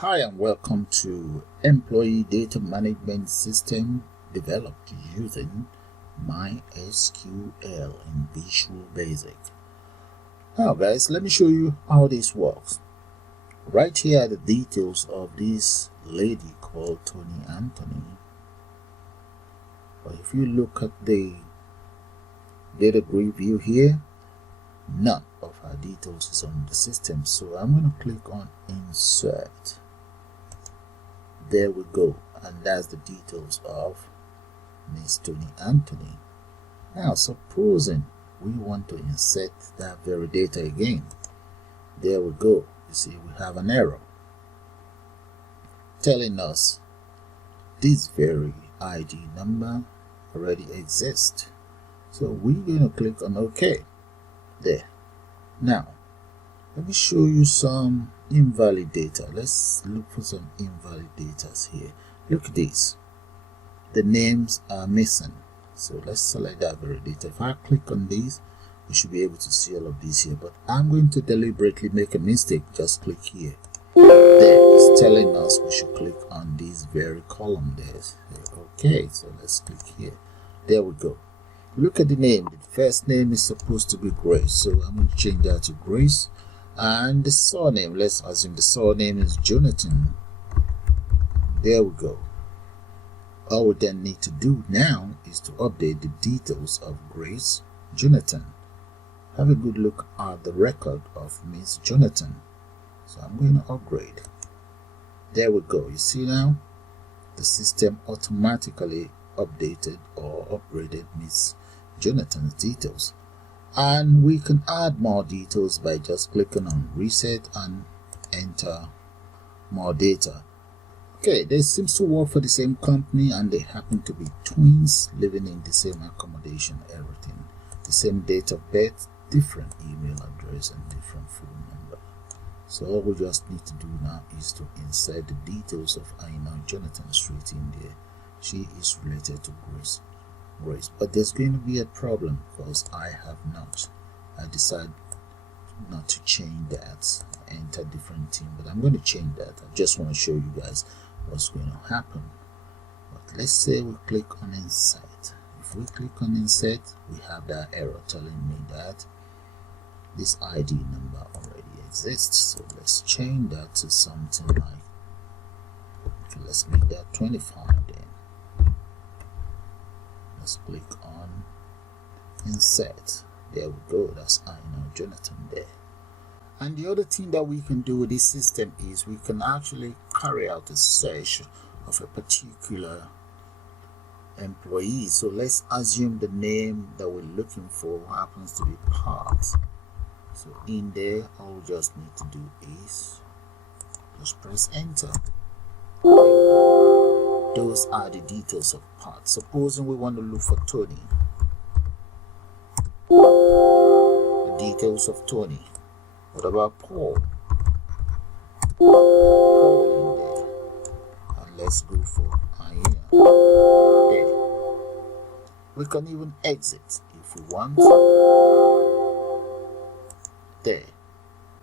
Hi and welcome to Employee Data Management System developed using MySql in Visual Basic. Now guys, let me show you how this works. Right here are the details of this lady called Tony Anthony. But if you look at the data grid view here, none of her details is on the system. So I'm going to click on Insert. There we go, and that's the details of Miss Tony Anthony. Now supposing we want to insert that very data again, there we go. You see we have an error telling us this very ID number already exists. So we're going to click on OK. There. Now let me show you some invalid data. Let's look for some invalid data here. Look at this. The names are missing. So let's select that very data. If I click on these, we should be able to see all of these here. But I'm going to deliberately make a mistake. Just click here. There, it's telling us we should click on this very column there. Okay, so let's click here. There we go. Look at the name. The first name is supposed to be Grace. So I'm going to change that to Grace. And the surname, let's assume the surname is Jonathan. There we go. All we then need to do now is to update the details of Grace Jonathan. Have a good look at the record of Miss Jonathan. So I'm going to upgrade. There we go. You see now the system automatically updated or upgraded Miss Jonathan's details. And we can add more details by just clicking on reset and enter more data. Okay, this seems to work for the same company, and they happen to be twins living in the same accommodation, everything. The same date of birth, different email address, and different phone number. So all we just need to do now is to insert the details of Aina Jonathan straight in there. She is related to Grace. But there's going to be a problem because I have not. I decided not to change that, enter different team, but I'm going to change that. I just want to show you guys what's going to happen. But let's say we click on Insert. If we click on Insert, we have that error telling me that this ID number already exists. So let's change that to something like, okay, let's make that 25 then. Let's click on Insert. There we go. That's Aina Jonathan there. And the other thing that we can do with this system is we can actually carry out a search of a particular employee. So let's assume the name that we're looking for happens to be Part. So in there, all we just need to do is just press enter. Those are the details of Part. Supposing we want to look for Tony. The details of Tony. What about Paul? Paul in there. And let's go for Aina. There. We can even exit if we want. There.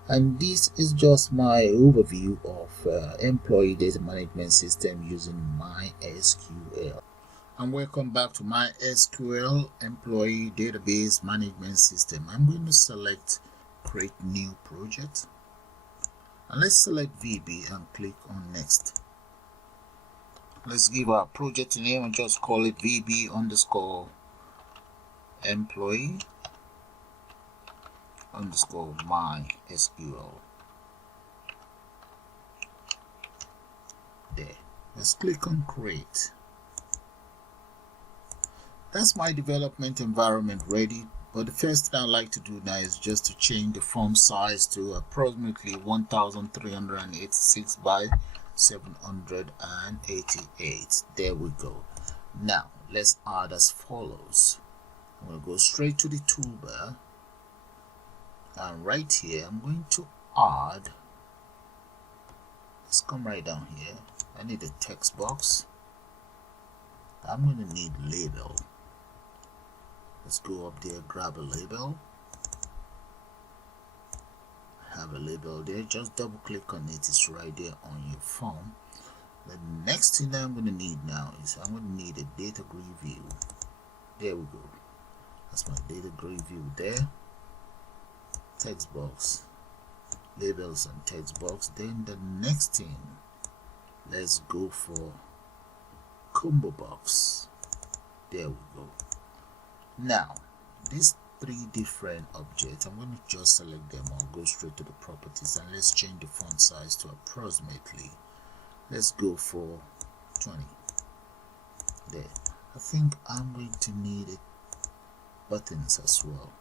And this is just my overview of employee data management system using MySql. And welcome back to MySql employee database management system. I'm going to select create new project, and let's select VB and click on next. Let's give our project a name and just call it VB _ employee _ MySql. There. Let's click on create. That's my development environment ready. But the first thing I like to do now is just to change the font size to approximately 1386 by 788. There we go. Now let's add as follows. I'm going to go straight to the toolbar. And right here, I'm going to add, let's come right down here. I need a text box. I'm going to need label. Let's go up there, grab a label. have a label there. Just double click on it. It's right there on your form. The next thing that I'm going to need now is I'm going to need a data grid view. There we go. That's my data grid view there. Text box, labels and text box. Then the next thing, let's go for combo box. There we go. Now these three different objects, I'm going to just select them. I'll go straight to the properties and let's change the font size to approximately, let's go for 20 there. I think I'm going to need it buttons as well,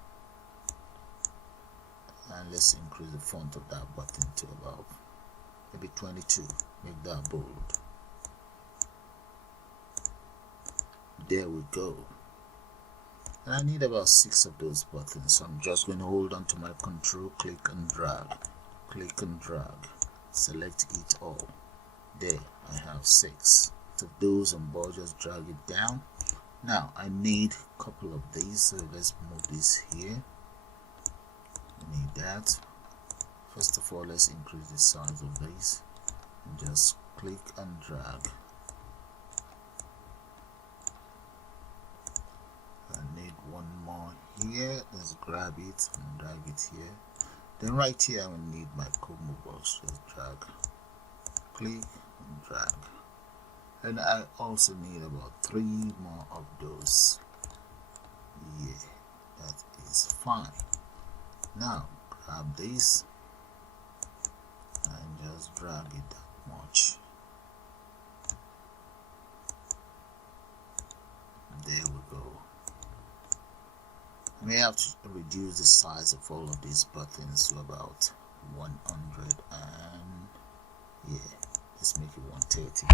and let's increase the font of that button to about maybe 22. Make that bold. There we go. And I need about 6 of those buttons, so I'm just going to hold on to my control, click and drag, select it all. There I have 6 of those on board. Just drag it down. Now I need a couple of these, so let's move this here. I need that. First of all, let's increase the size of these and just click and drag. I need one more here. Let's grab it and drag it here. Then right here I will need my combo box. Just drag, click and drag. And I also need about 3 more of those. Yeah, that is fine. Now grab this and just drag it that much. There we go. I may have to reduce the size of all of these buttons to about 100, and yeah, let's make it 130.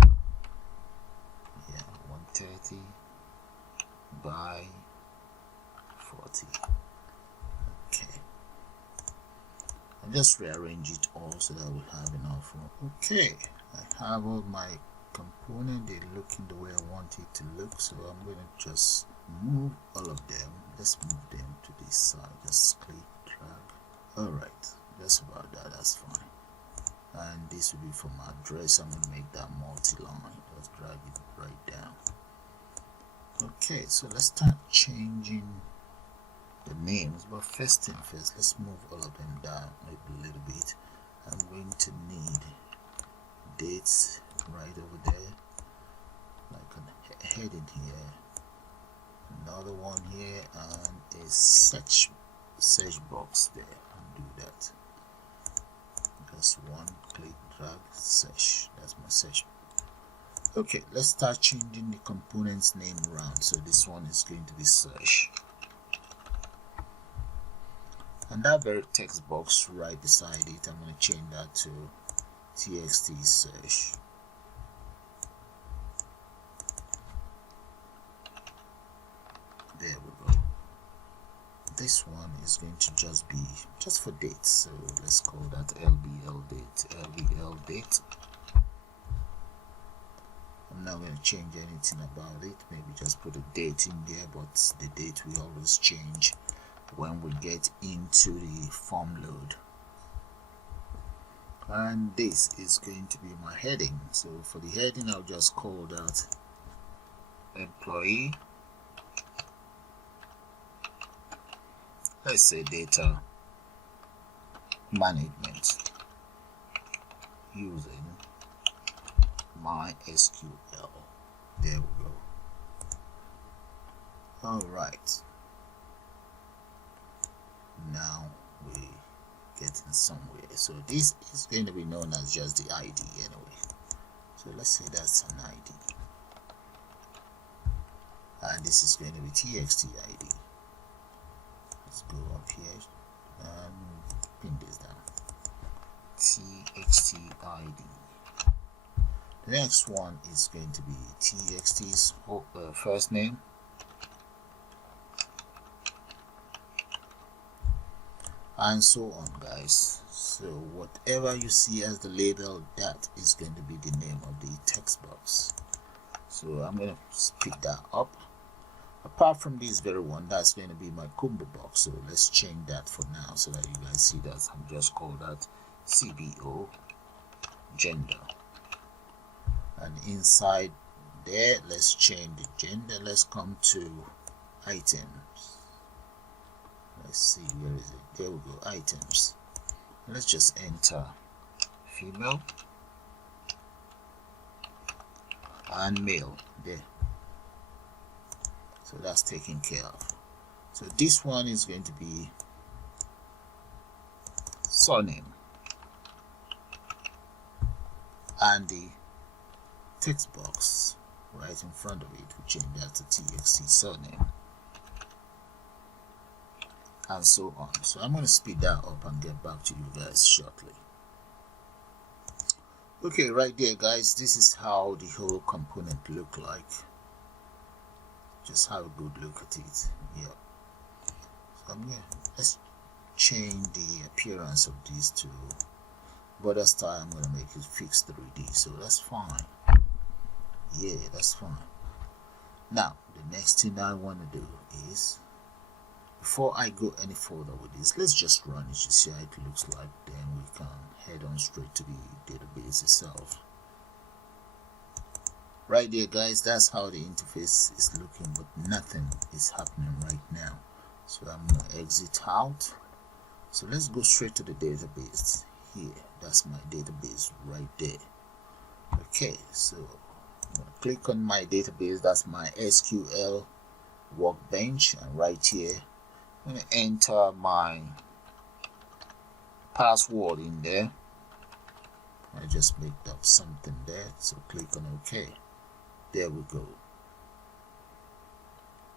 Yeah, 130 by 40. Okay, and just rearrange it all so that we have enough room. Okay, I have all my component. They're looking the way I want it to look, so I'm going to just move all of them. Let's move them to this side. Just click, drag. Alright, just about that. That's fine. And this will be for my address. I'm going to make that multi-line. Just drag it right down. Okay, so let's start changing the names, but first thing first, let's move all of them down maybe a little bit. I'm going to need dates right over there, like a heading here, another one here, and a search box there. And do that. Just one click, drag, search. That's my search. Okay, let's start changing the component's name around. So this one is going to be search, and that very text box right beside it, I'm going to change that to txt search. There we go. This one is going to just be just for dates, so let's call that lbl date. I'm not going to change anything about it. Maybe just put a date in there, but the date we always change when we get into the form load. And this is going to be my heading. So for the heading, I'll just call that employee, let's say data management using MySql. There we go. Alright, now we getting somewhere. So this is going to be known as just the ID anyway. So let's say that's an ID, and this is going to be txt ID. Let's go up here and pin this down. txt ID. The next one is going to be txt's first name, and so on, guys. So whatever you see as the label, that is going to be the name of the text box. So I'm going to speed that up. Apart from this very one, that's going to be my combo box. So let's change that for now so that you guys see that. I'm just call that CBO gender, and inside there let's change the gender. Let's come to items. Let's see, where is it? There we go, items. Let's just enter female and male there. So that's taken care of. So this one is going to be surname, and the text box right in front of it, we change that to txt surname, and so on. So I'm going to speed that up and get back to you guys shortly. Okay, right there guys, this is how the whole component look like. Just have a good look at it. Yeah. So let's change the appearance of these two. Border style, I'm gonna make it fixed 3D, so that's fine. Yeah, that's fine. Now the next thing I want to do is, before I go any further with this, let's just run it to see how it looks like. Then we can head on straight to the database itself. Right there guys, that's how the interface is looking, but nothing is happening right now. So I'm going to exit out. So let's go straight to the database here. That's my database right there. Okay, so I'm going to click on my database. That's my SQL workbench, and right here I'm going to enter my password in there. I just made up something there, so click on OK. There we go.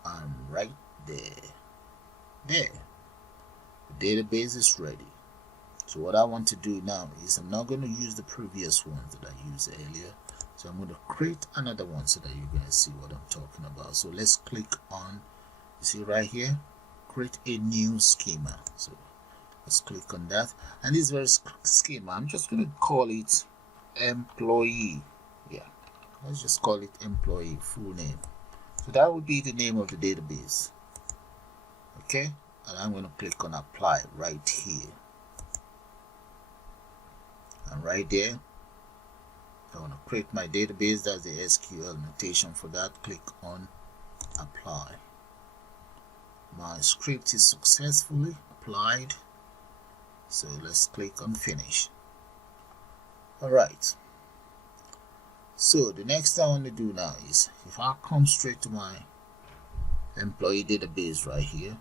And right there, the database is ready. So what I want to do now is, I'm not going to use the previous ones that I used earlier. So I'm going to create another one so that you guys see what I'm talking about. So let's click on, you see right here, create a new schema. So let's click on that, and this very schema, I'm just going to call it employee. Yeah, let's just call it employee, full name. So that would be the name of the database. Okay, and I'm going to click on apply right here, and right there I want to create my database. That's the SQL notation for that. Click on apply. My script is successfully applied, so let's click on finish. Alright, so the next thing I want to do now is, if I come straight to my employee database right here,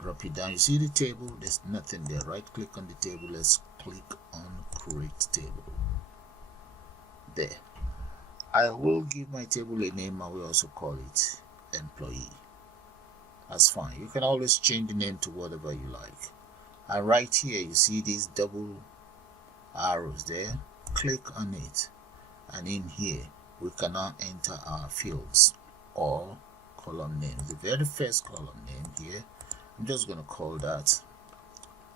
drop it down, you see the table, there's nothing there. Right click on the table, let's click on create table. There, I will give my table a name. I will also call it employee. That's fine. You can always change the name to whatever you like. And right here you see these double arrows there. Click on it, and in here we can now enter our fields or column names. The very first column name here, I'm just going to call that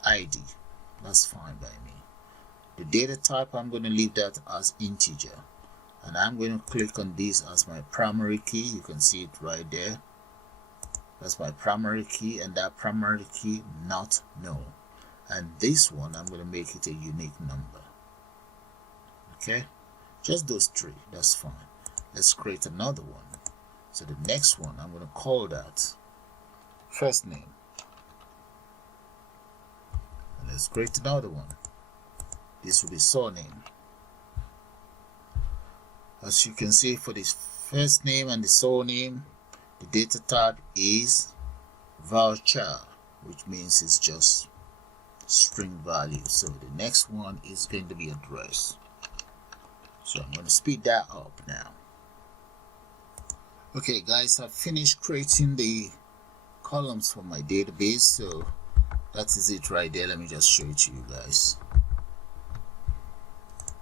ID. That's fine by me. The data type, I'm going to leave that as integer, and I'm going to click on this as my primary key. You can see it right there. That's my primary key, and that primary key not null. And this one, I'm going to make it a unique number. Okay, just those three, that's fine. Let's create another one. So the next one, I'm going to call that first name. And let's create another one. This will be surname. As you can see, for this first name and the surname, the data type is voucher, which means it's just string value. So the next one is going to be address. So I'm going to speed that up now. Okay guys, I've finished creating the columns for my database, so that is it right there. Let me just show it to you guys.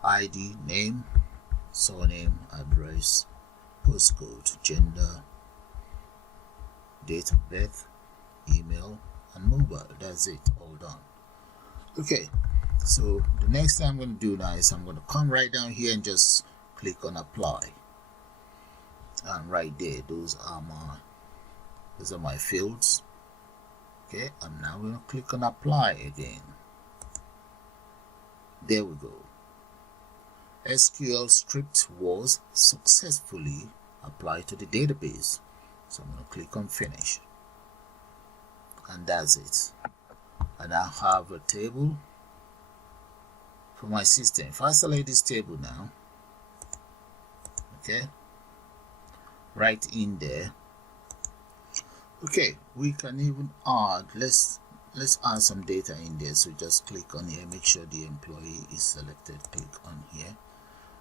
ID, name, surname, address, postcode, gender, date of birth, email, and mobile. That's it, all done. Okay, so the next thing I'm going to do now is, I'm going to come right down here and just click on apply, and right there, those are my These are my fields. Okay, I'm now going to click on apply again. There we go. SQL script was successfully applied to the database. So I'm going to click on finish. And that's it. I now have a table for my system. If I select this table now, okay, right in there, okay, we can even add, let's add some data in there. So just click on here, make sure the employee is selected, click on here,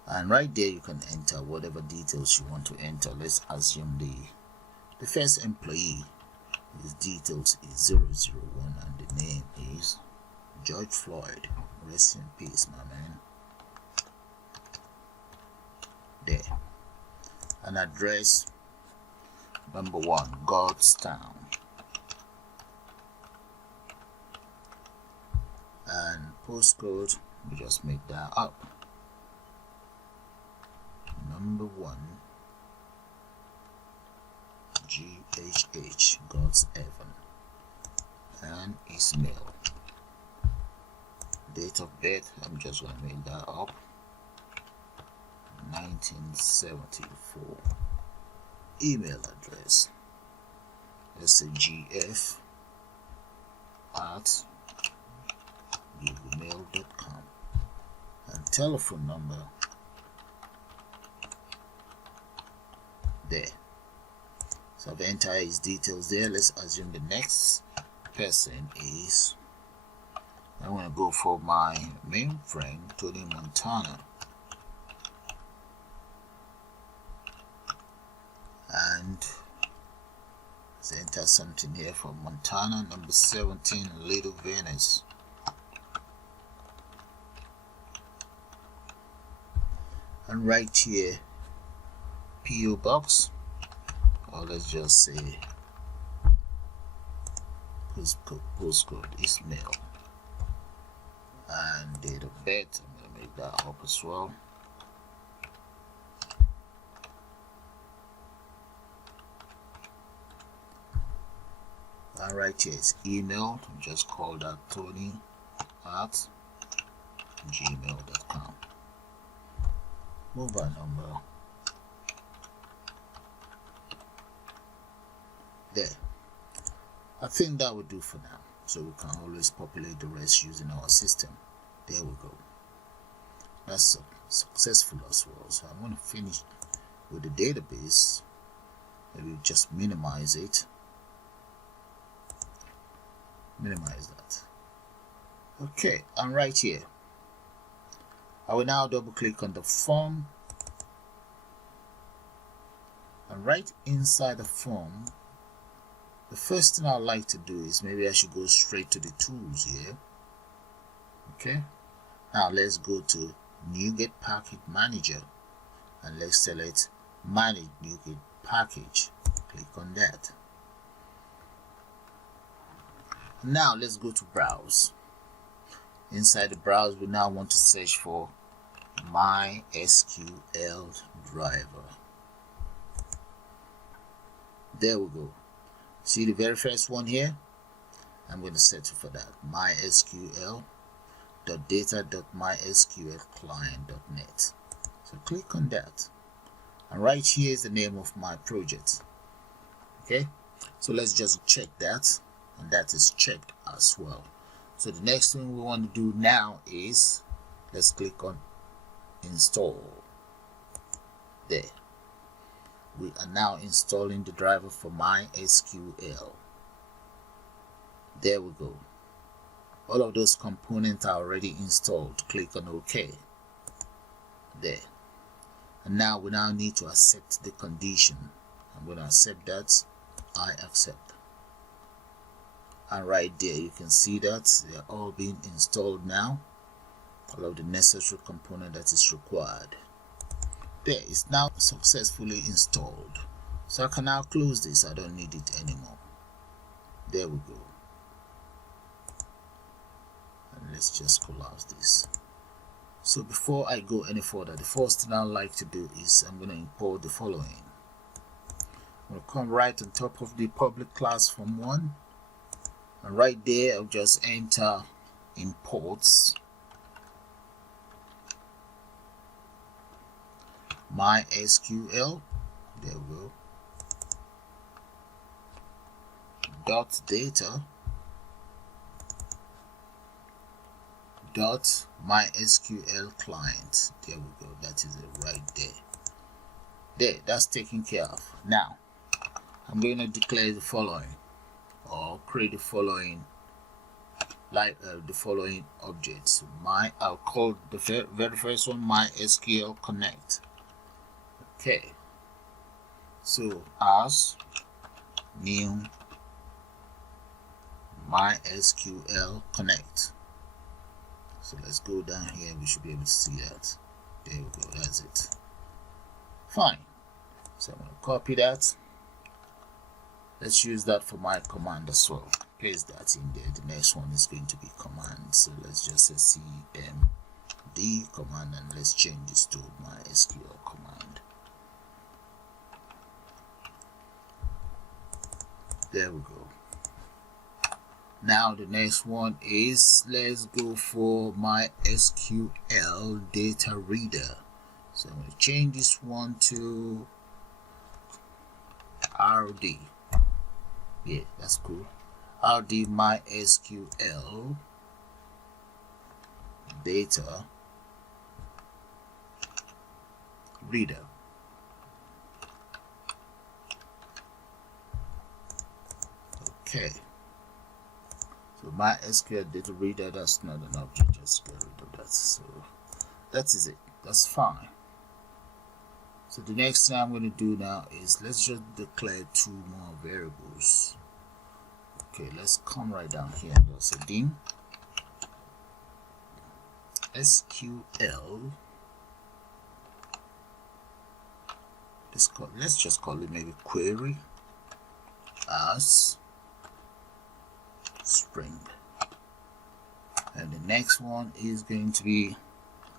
and right there you can enter whatever details you want to enter. Let's assume the first employee, his details is 001 and the name is George Floyd. Rest in peace, my man. There. An address, number 1, Godstown. And postcode, we just make that up. Number 1, GHH, God's Heaven. And his mail. Date of birth, I'm just going to make that up. 1974. Email address, let's say gf@googlemail.com. And telephone number, there. So I've entered his details there. Let's assume the next person is, I want to go for my main friend, Tony Montana. And let's enter something here for Montana, number 17, Little Venice. And right here, PO Box, or let's just say postcode is mail. And date of birth, I'm going to make that up as well. And right here is email, just call that Tony@gmail.com. Mobile number, there. I think that would do for now, so we can always populate the rest using our system. There we go. That's successful as well. So I'm going to finish with the database. Maybe just minimize it. Minimize that. Okay, and right here, I will now double click on the form, and right inside the form, the first thing I'd like to do is maybe I should go straight to the tools here. Okay, now let's go to NuGet Package Manager and let's select Manage NuGet Package. Click on that. Now let's go to Browse. Inside the browse, we now want to search for MySql driver. There we go. See the very first one here? I'm going to search for that. MySql.data.mysqlclient.net. So click on that. And right here is the name of my project. Okay? So let's just check that. And that is checked as well. So the next thing we want to do now is, let's click on install. There. We are now installing the driver for MySql. There we go. All of those components are already installed. Click on OK. There. And now we now need to accept the condition. I'm going to accept that. I accept. And right there you can see that they are all being installed now. All of the necessary component that is required. There, it's now successfully installed. So I can now close this. I don't need it anymore. There we go. And let's just collapse this. So before I go any further, the first thing I'd like to do is I'm going to import the following. We'll come right on top of the public class form1, and right there I'll just enter imports MySql. There we go. Dot data dot MySql client. There we go. That is it right there. That's taken care of. Now I'm going to declare the following, or create the following, like the following objects. I'll call the very first one MySql Connect. Okay, so as new MySql Connect. So let's go down here. We should be able to see that. There we go. That's it. Fine. So I'm going to copy that. Let's use that for my command as well. Paste that in there. The next one is going to be command. So let's just say cmd command, and let's change this to MySql command. There we go. Now the next one is, let's go for MySql data reader. So I'm going to change this one to RD. Yeah, that's cool. RD MySql data reader. Okay. So MySql data reader, that's not an object, just get rid of that. So that is it. That's fine. So the next thing I'm going to do now is, let's just declare two more variables. Okay, let's come right down here and just say dim SQL. Let's just call it maybe query as string, and the next one is going to be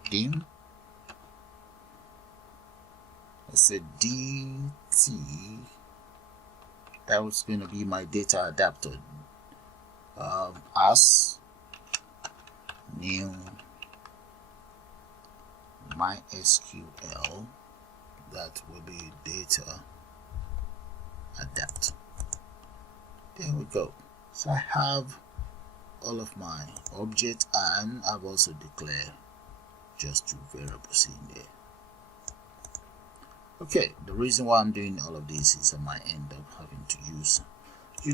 dim, let's say DT. That was going to be my data adapter, as new MySql. That will be data adapt. There we go. So I have all of my objects, and I've also declared just two variables in there. Okay, the reason why I'm doing all of this is I might end up having to use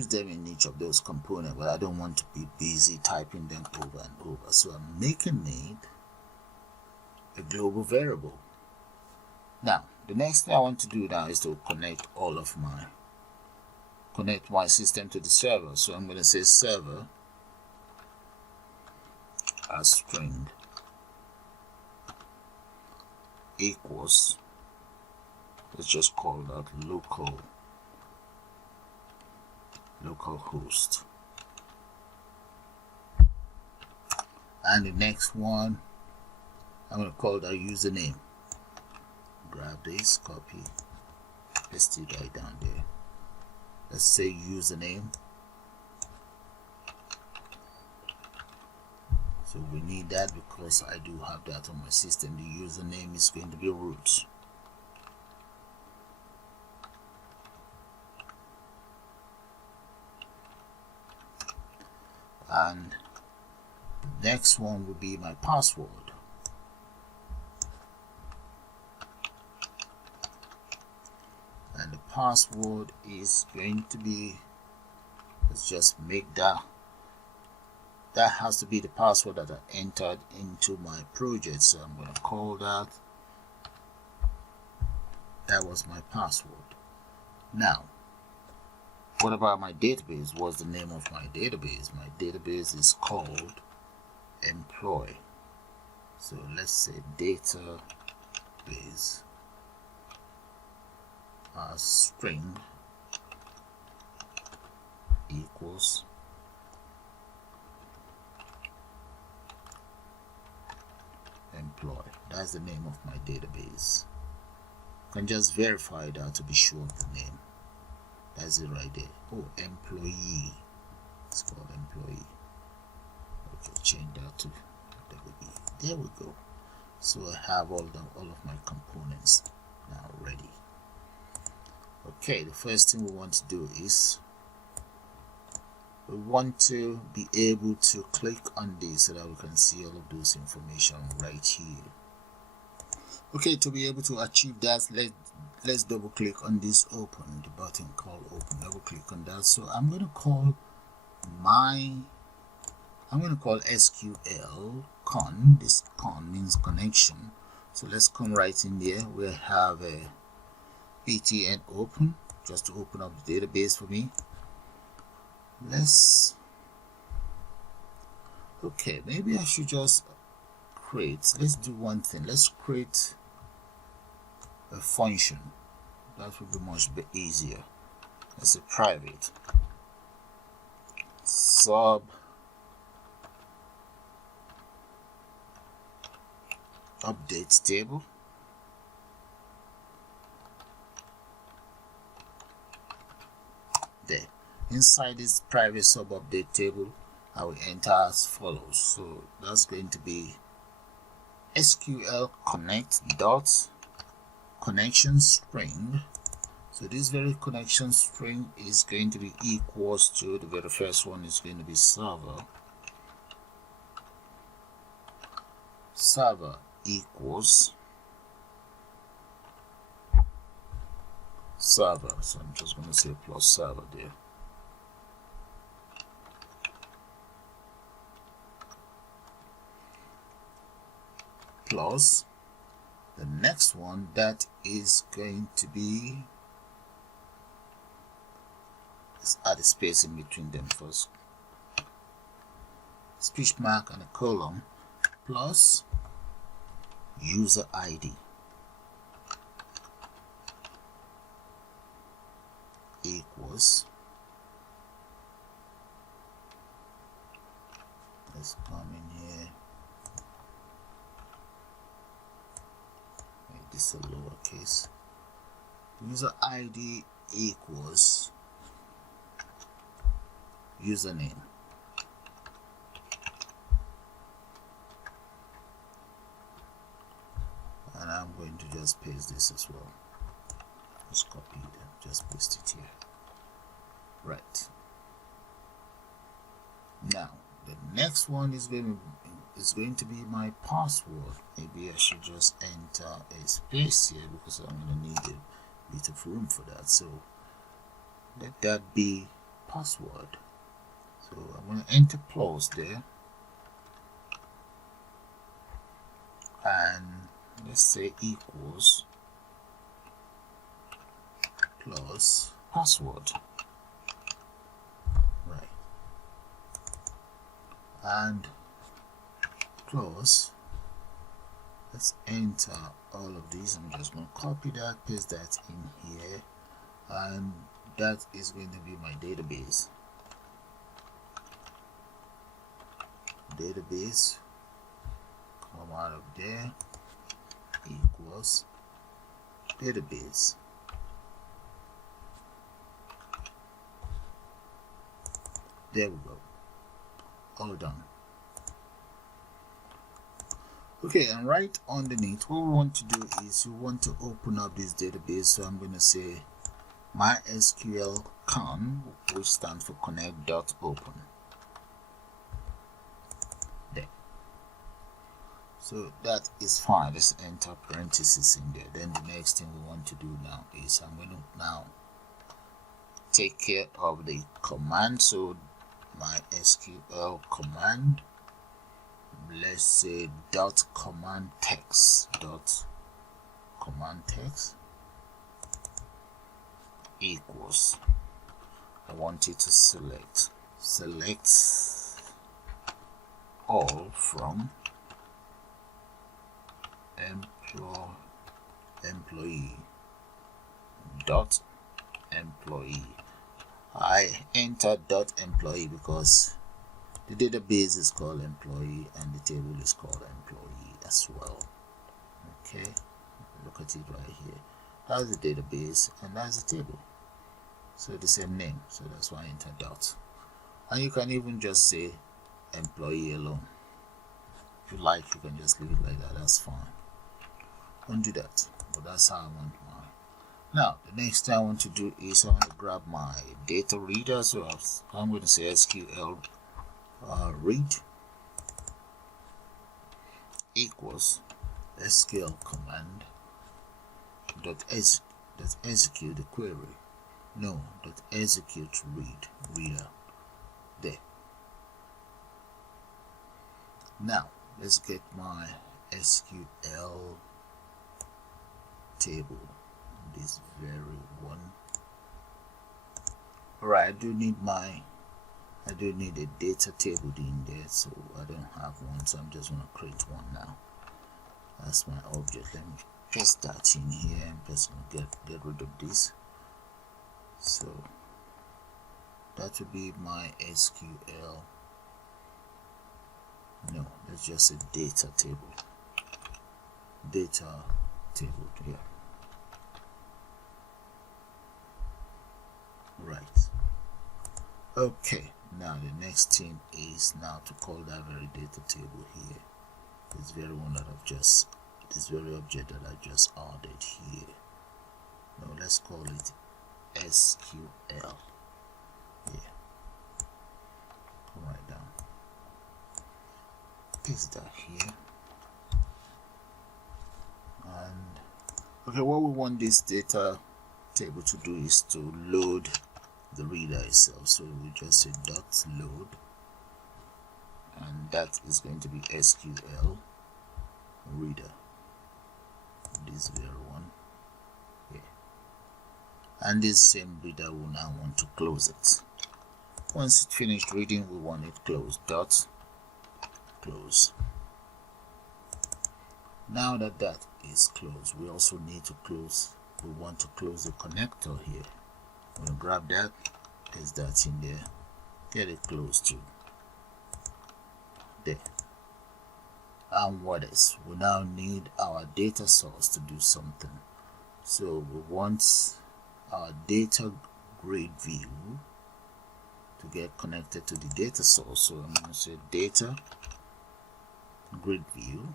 them in each of those components, but I don't want to be busy typing them over and over. So I'm making it a global variable. Now, the next thing I want to do now is to connect my system to the server. So I'm going to say server as string equals, let's just call that localhost, and the next one I'm going to call that username. Grab this, copy, paste it right down there. Let's say username. So we need that because I do have that on my system. The username is going to be root. And the next one will be my password. And the password is going to be, let's just make that has to be the password that I entered into my project. So I'm going to call that was my password. Now, what about my database? What's the name of my database? My database is called employ. So let's say database as string equals employ. That's the name of my database. You can just verify that to be sure of the name. That's it right there. Oh, employee. It's called employee. Okay, change that to WE. There we go. So I have all of my components now ready. Okay, the first thing we want to do is we want to be able to click on this so that we can see all of those information right here. Okay, to be able to achieve that, let's double click on this open, the button called open. Double click on that. So I'm going to call SQL con. This con means connection. So let's come right in there. We'll have a btn open just to open up the database for me. Okay, maybe I should just let's do one thing. Let's create a function that will be much easier. Let's say private sub update table. There, inside this private sub update table, I will enter as follows. So that's going to be SQL connect dot connection string. So this very connection string is going to be equals to, the very first one is going to be server equals server. So I'm just going to say plus server there. Plus the next one, that is going to be, let's add a space in between them first, speech mark and a colon, plus user ID equals, let's come in here, make this a lowercase, user ID equals username, and I'm going to just paste this as well. Just copy it and just paste it here. Right, now the next one is going to be my password. Maybe I should just enter a space here because I'm going to need a bit of room for that. So let that be password. So I'm going to enter plus there, and let's say equals plus password. Right, and close. Let's enter all of these. I'm just going to copy that, paste that in here, and that is going to be my database. Database, come out of there, equals database. There we go, all done. Okay, and right underneath, what we want to do is we want to open up this database. So I'm going to say MySql con, which stands for connect.open. There. So that is fine. Let's enter parentheses in there. Then the next thing we want to do now is I'm going to now take care of the command. So MySql command, let's say dot command text equals, I want it to select all from employee dot employee. I enter dot employee because the database is called employee and the table is called employee as well. Okay, look at it right here. That's the database and that's the table. so the same name, so that's why I entered dot. And you can even just say employee alone. If you like, you can just leave it like that, that's fine. Don't do that, but that's how I want mine. Now the next thing I want to do is I want to grab my data reader, so I'm going to say SQL read equals Sql Command dot execute the query. No, dot execute reader. There. Now let's get my SQL table, this very one. Alright, I do need a data table in there, so I don't have one, so I'm just going to create one now. That's my object. Let me paste that in here. I'm just going to get rid of this. So that would be my SQL. No, that's just a data table. Data table here. Right. Okay. Now the next thing is now to call that very data table here. This very one that this very object that I just added here. Now let's call it SQL. Yeah. Come right down. Paste that here. And okay, what we want this data table to do is to load the reader itself. So we just say dot load, and that is going to be SQL reader. This very one. Yeah. And this same reader will now want to close it. Once it's finished reading, we want it closed. Dot close. Now that that is closed, we also need to close. We want to close the connector here. We'll grab that, paste that in there, get it closed too. There. And what else? We now need our data source to do something. So we want our data grid view to get connected to the data source. So I'm going to say data grid view.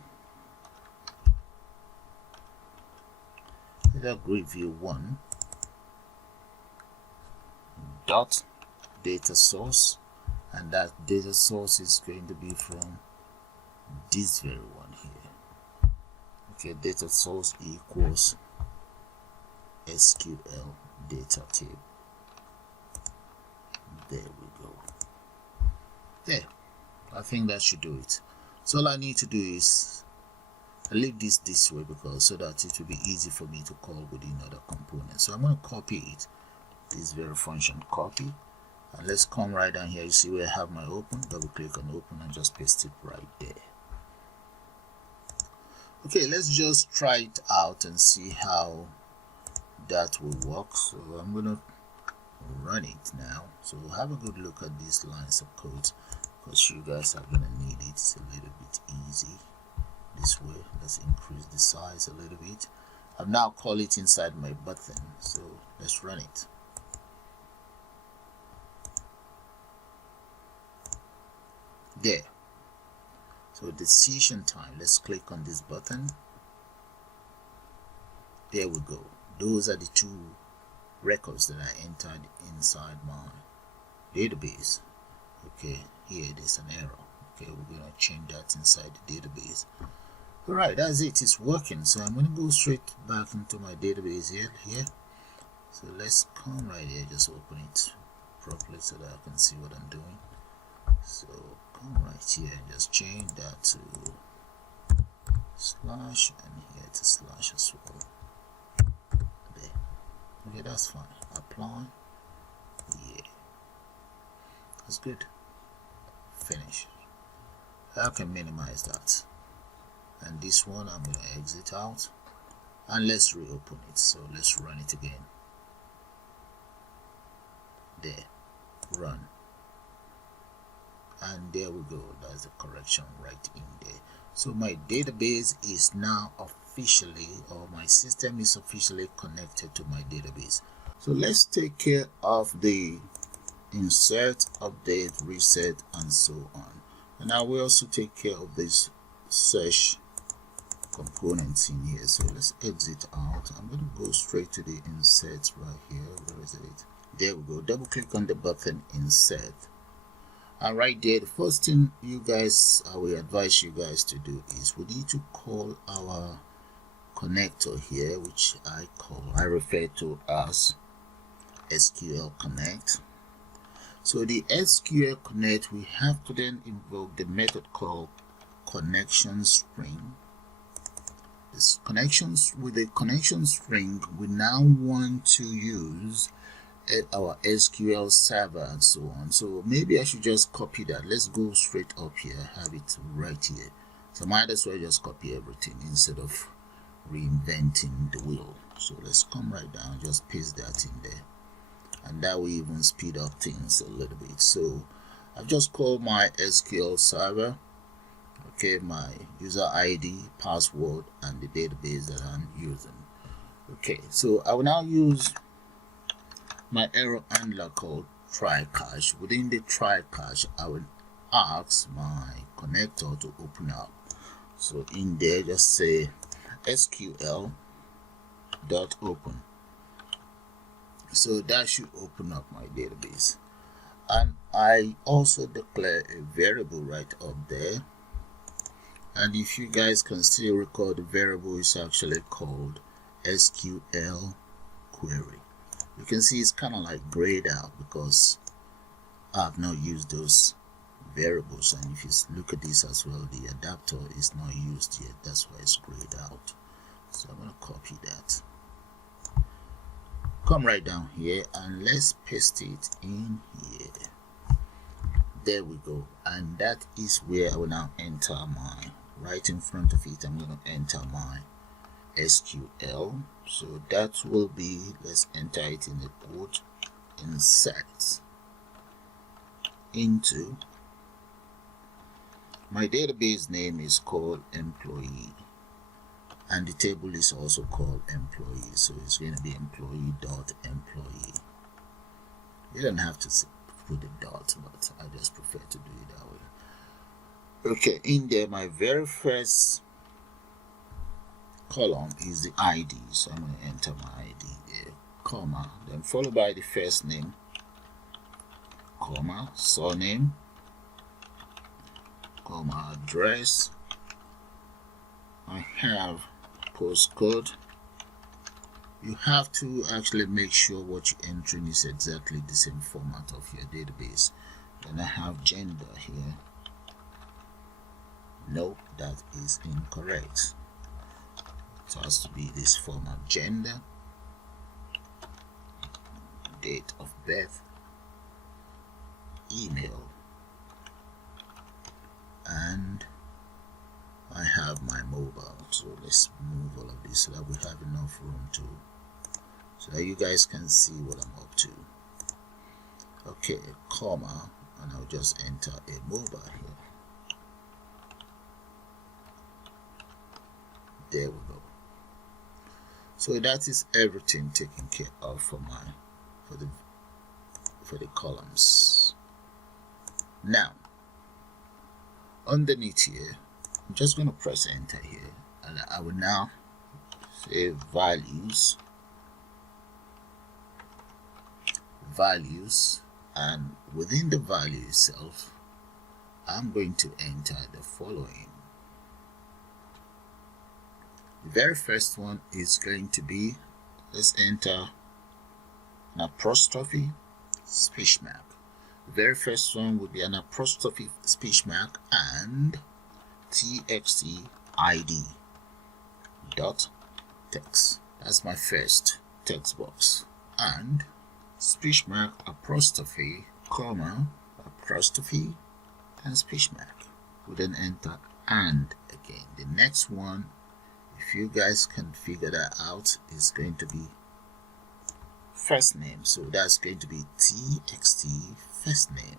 Data grid view 1 dot data source, and that data source is going to be from this very one here. Okay, data source equals SQL data table. There we go. There. I think that should do it. So all I need to do is I leave this way because so that it will be easy for me to call within other components. So I'm going to copy it, this very function copy, and let's come right down here. You see where I have my open, double click on open and just paste it right there. Okay, let's just try it out and see how that will work. So I'm going to run it now. So have a good look at these lines of code because you guys are going to need it. It's a little bit easy this way. Let's increase the size a little bit. I've now called it inside my button, so let's run it. There. So decision time, let's click on this button. There we go. Those are the two records that I entered inside my database. Okay, here it is an error. Okay, we're going to change that inside the database. Alright, that's it. It's working. So I'm going to go straight back into my database here. So let's come right here, just open it properly so that I can see what I'm doing. So come right here and just change that to slash and here to slash as well. There. Okay, that's fine. Apply. Yeah. That's good. Finish. I can minimize that. And this one I'm going to exit out and let's reopen it. So let's run it again. There. Run. And there we go. That's the correction right in there. So my database is now officially, or my system is officially connected to my database. So let's take care of the insert, update, reset, and so on. And I will also take care of this search components in here. So let's exit out. I'm going to go straight to the insert right here. Where is it? There we go. Double click on the button insert. And right there, the first thing you guys, I will advise you guys to do is we need to call our connector here, which I refer to as SQL Connect. So the SQL Connect, we have to then invoke the method called connection string. This connections, with the connection string, we now want to use our SQL server and so on. So maybe I should just copy that. Let's go straight up here, have it right here. So might as well just copy everything instead of reinventing the wheel. So let's come right down, just paste that in there, and that will even speed up things a little bit. So I've just called my SQL server, okay, my user ID, password, and the database that I'm using. Okay, so I will now use my error handler called try catch. Within the try catch, I will ask my connector to open up. So in there, just say SQL dot open. So that should open up my database. And I also declare a variable right up there. And if you guys can still recall, the variable is actually called SQL query. You can see it's kind of like grayed out because I've not used those variables, and if you look at this as well, the adapter is not used yet. That's why it's grayed out. So I'm going to copy that, come right down here, and let's paste it in here. There we go. And that is where I will now enter my, right in front of it, I'm going to enter my SQL. So that will be, let's enter it in the code, insert into, my database name is called employee, and the table is also called employee. So it's going to be employee.employee. You don't have to put a dot, but I just prefer to do it that way. Okay, in there, my very first column is the ID, so I'm going to enter my ID there, comma, then followed by the first name, comma, surname, comma, address. I have postcode. You have to actually make sure what you're entering is exactly the same format of your database. Then I have gender here. No, that is incorrect. It has to be this format: gender, date of birth, email, and I have my mobile. So let's move all of this so that we have enough room to, so that you guys can see what I'm up to. Okay, comma, and I'll just enter a mobile here. There we go. So that is everything taken care of for the columns. Now underneath here, I'm just going to press enter here, and I will now say values, and within the value itself, I'm going to enter the following. The very first one is going to be, let's enter an apostrophe speech mark. The very first one would be an apostrophe speech mark and txt id dot text. That's my first text box. And speech mark, apostrophe, comma, apostrophe, and speech mark. We then enter and again. The next one, if you guys can figure that out, is going to be first name. So that's going to be txt first name.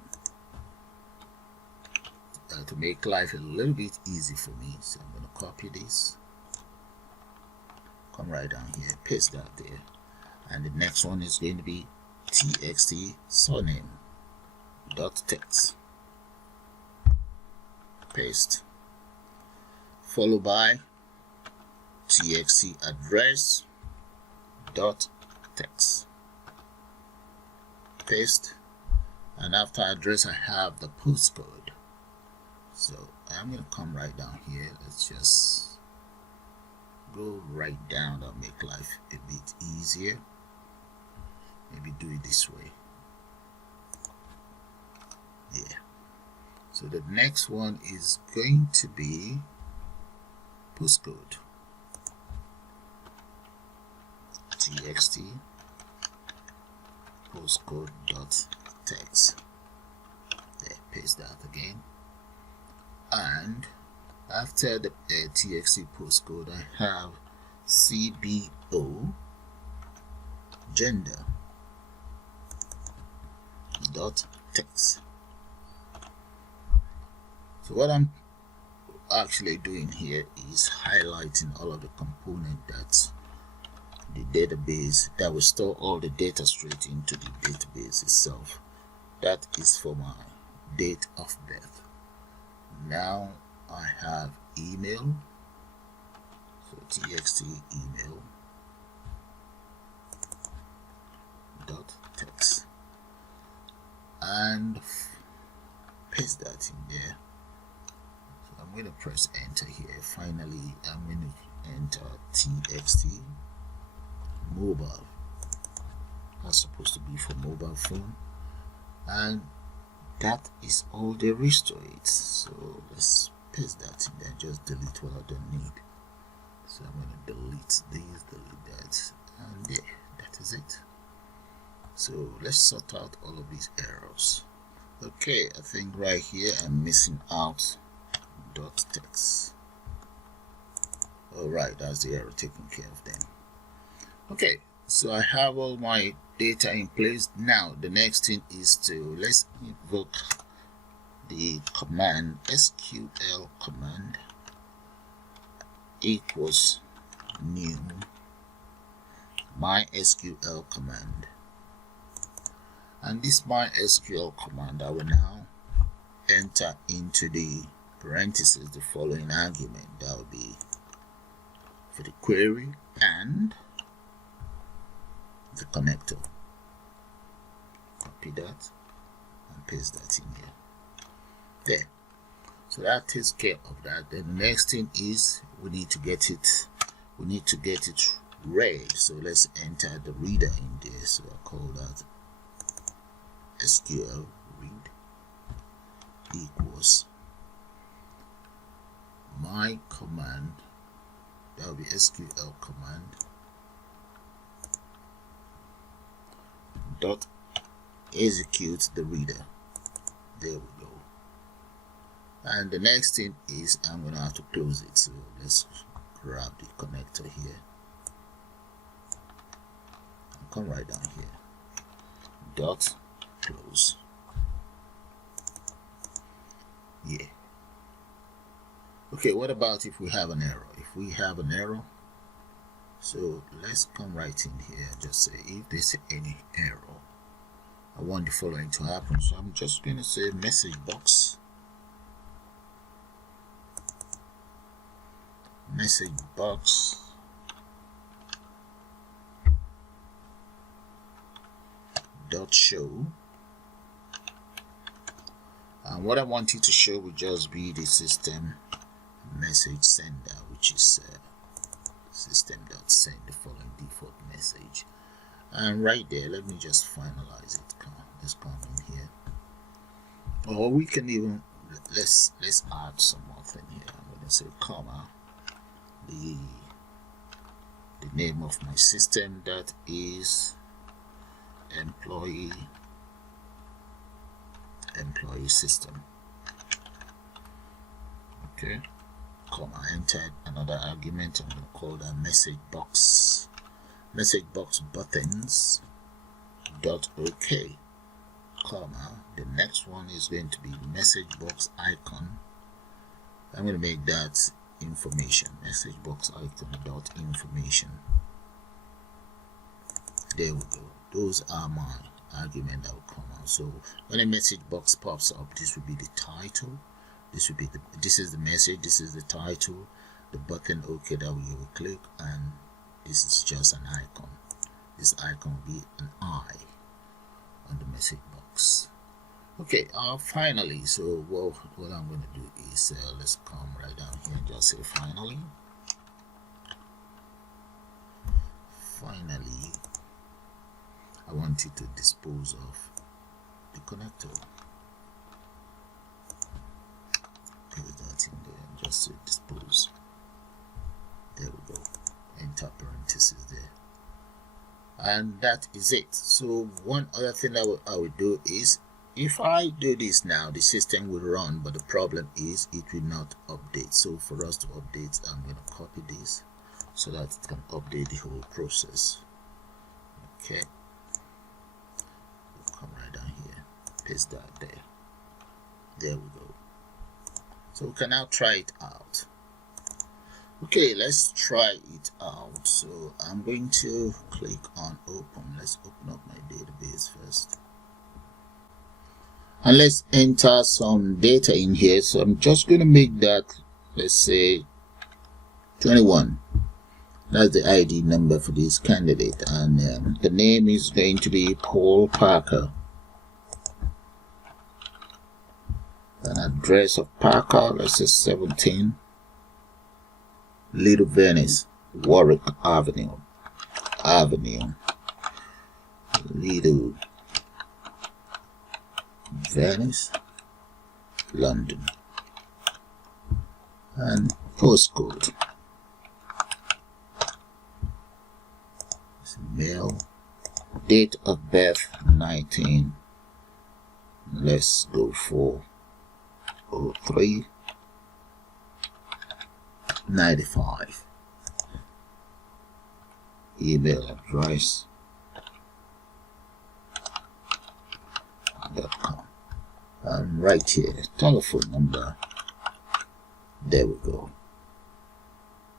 To make life a little bit easy for me, so I'm going to copy this, come right down here, paste that there, and the next one is going to be txt surname dot text, paste, followed by txt address dot text, paste, and after address I have the postcode. So I'm going to come right down here. Let's just go right down. That'll make life a bit easier. Maybe do it this way. Yeah. So the next one is going to be postcode. txt postcode dot text. There, paste that again. And after the txt postcode, I have cbo gender dot text. So what I'm actually doing here is highlighting all of the components that the database that will store all the data straight into the database itself. That is for my date of birth. Now I have email, so txt email dot text, and paste that in there. So I'm going to press enter here. Finally, I'm going to enter txt mobile. That's supposed to be for mobile phone, and that is all there is to it. So let's paste that in there. Just delete what I don't need. So I'm going to delete this, delete that, and yeah, that is it. So let's sort out all of these errors. Okay, I think right here I'm missing out dot text. Alright, that's the error taken care of then. Okay, so I have all my data in place. Now the next thing is to let's invoke the command sql command equals new MySql command, and this MySql command I will now enter into the parentheses the following argument. That will be for the query and the connector. Copy that and paste that in here. There. So that takes care of that. Then the next thing is we need to get it read. So let's enter the reader in there. So I call that SQL read equals my command. That will be SQL command dot execute the reader. There we go. And the next thing is I'm going to have to close it. So let's grab the connector here and come right down here. Dot close. Yeah. Okay, what about if we have an error? If we have an error, so let's come right in here and just say if there's any error, I want the following to happen. So I'm just going to say message box dot show, and what I want it to show will just be the system message sender, which is system.send the following default message. And right there, let me just finalize it. Let's come in here, or we can even let's add some more thing here. I'm going to say comma the name of my system, that is employee system. Okay, comma, enter another argument. I'm going to call that message box buttons dot OK, comma, the next one is going to be message box icon. I'm going to make that information, message box icon dot information. There we go. Those are my argument that will come out. So when a message box pops up, this will be the title. This will be this is the message. This is the title. The button OK that you will click, and this is just an icon. This icon will be an eye on the message box. Okay, finally, so what I'm going to do is let's come right down here and just say finally. Finally, I want you to dispose of the connector. Put that in there and just say dispose. There we go. Enter parentheses there. And that is it. So one other thing that I will do is, if I do this now, the system will run, but the problem is it will not update. So for us to update, I'm going to copy this so that it can update the whole process. Okay, we'll come right down here, paste that there. There we go. So we can now try it out. Okay, let's try it out. So I'm going to click on open. Let's open up my database first. And let's enter some data in here. So I'm just going to make that, let's say, 21. That's the ID number for this candidate. And the name is going to be Paul Parker. An address of Parker, let's say 17. Little Venice, Warwick Avenue. Little Venice, London. And postcode. Mail. Date of birth 19. Let's go for 0395. Email address .com. And right here, telephone number. There we go.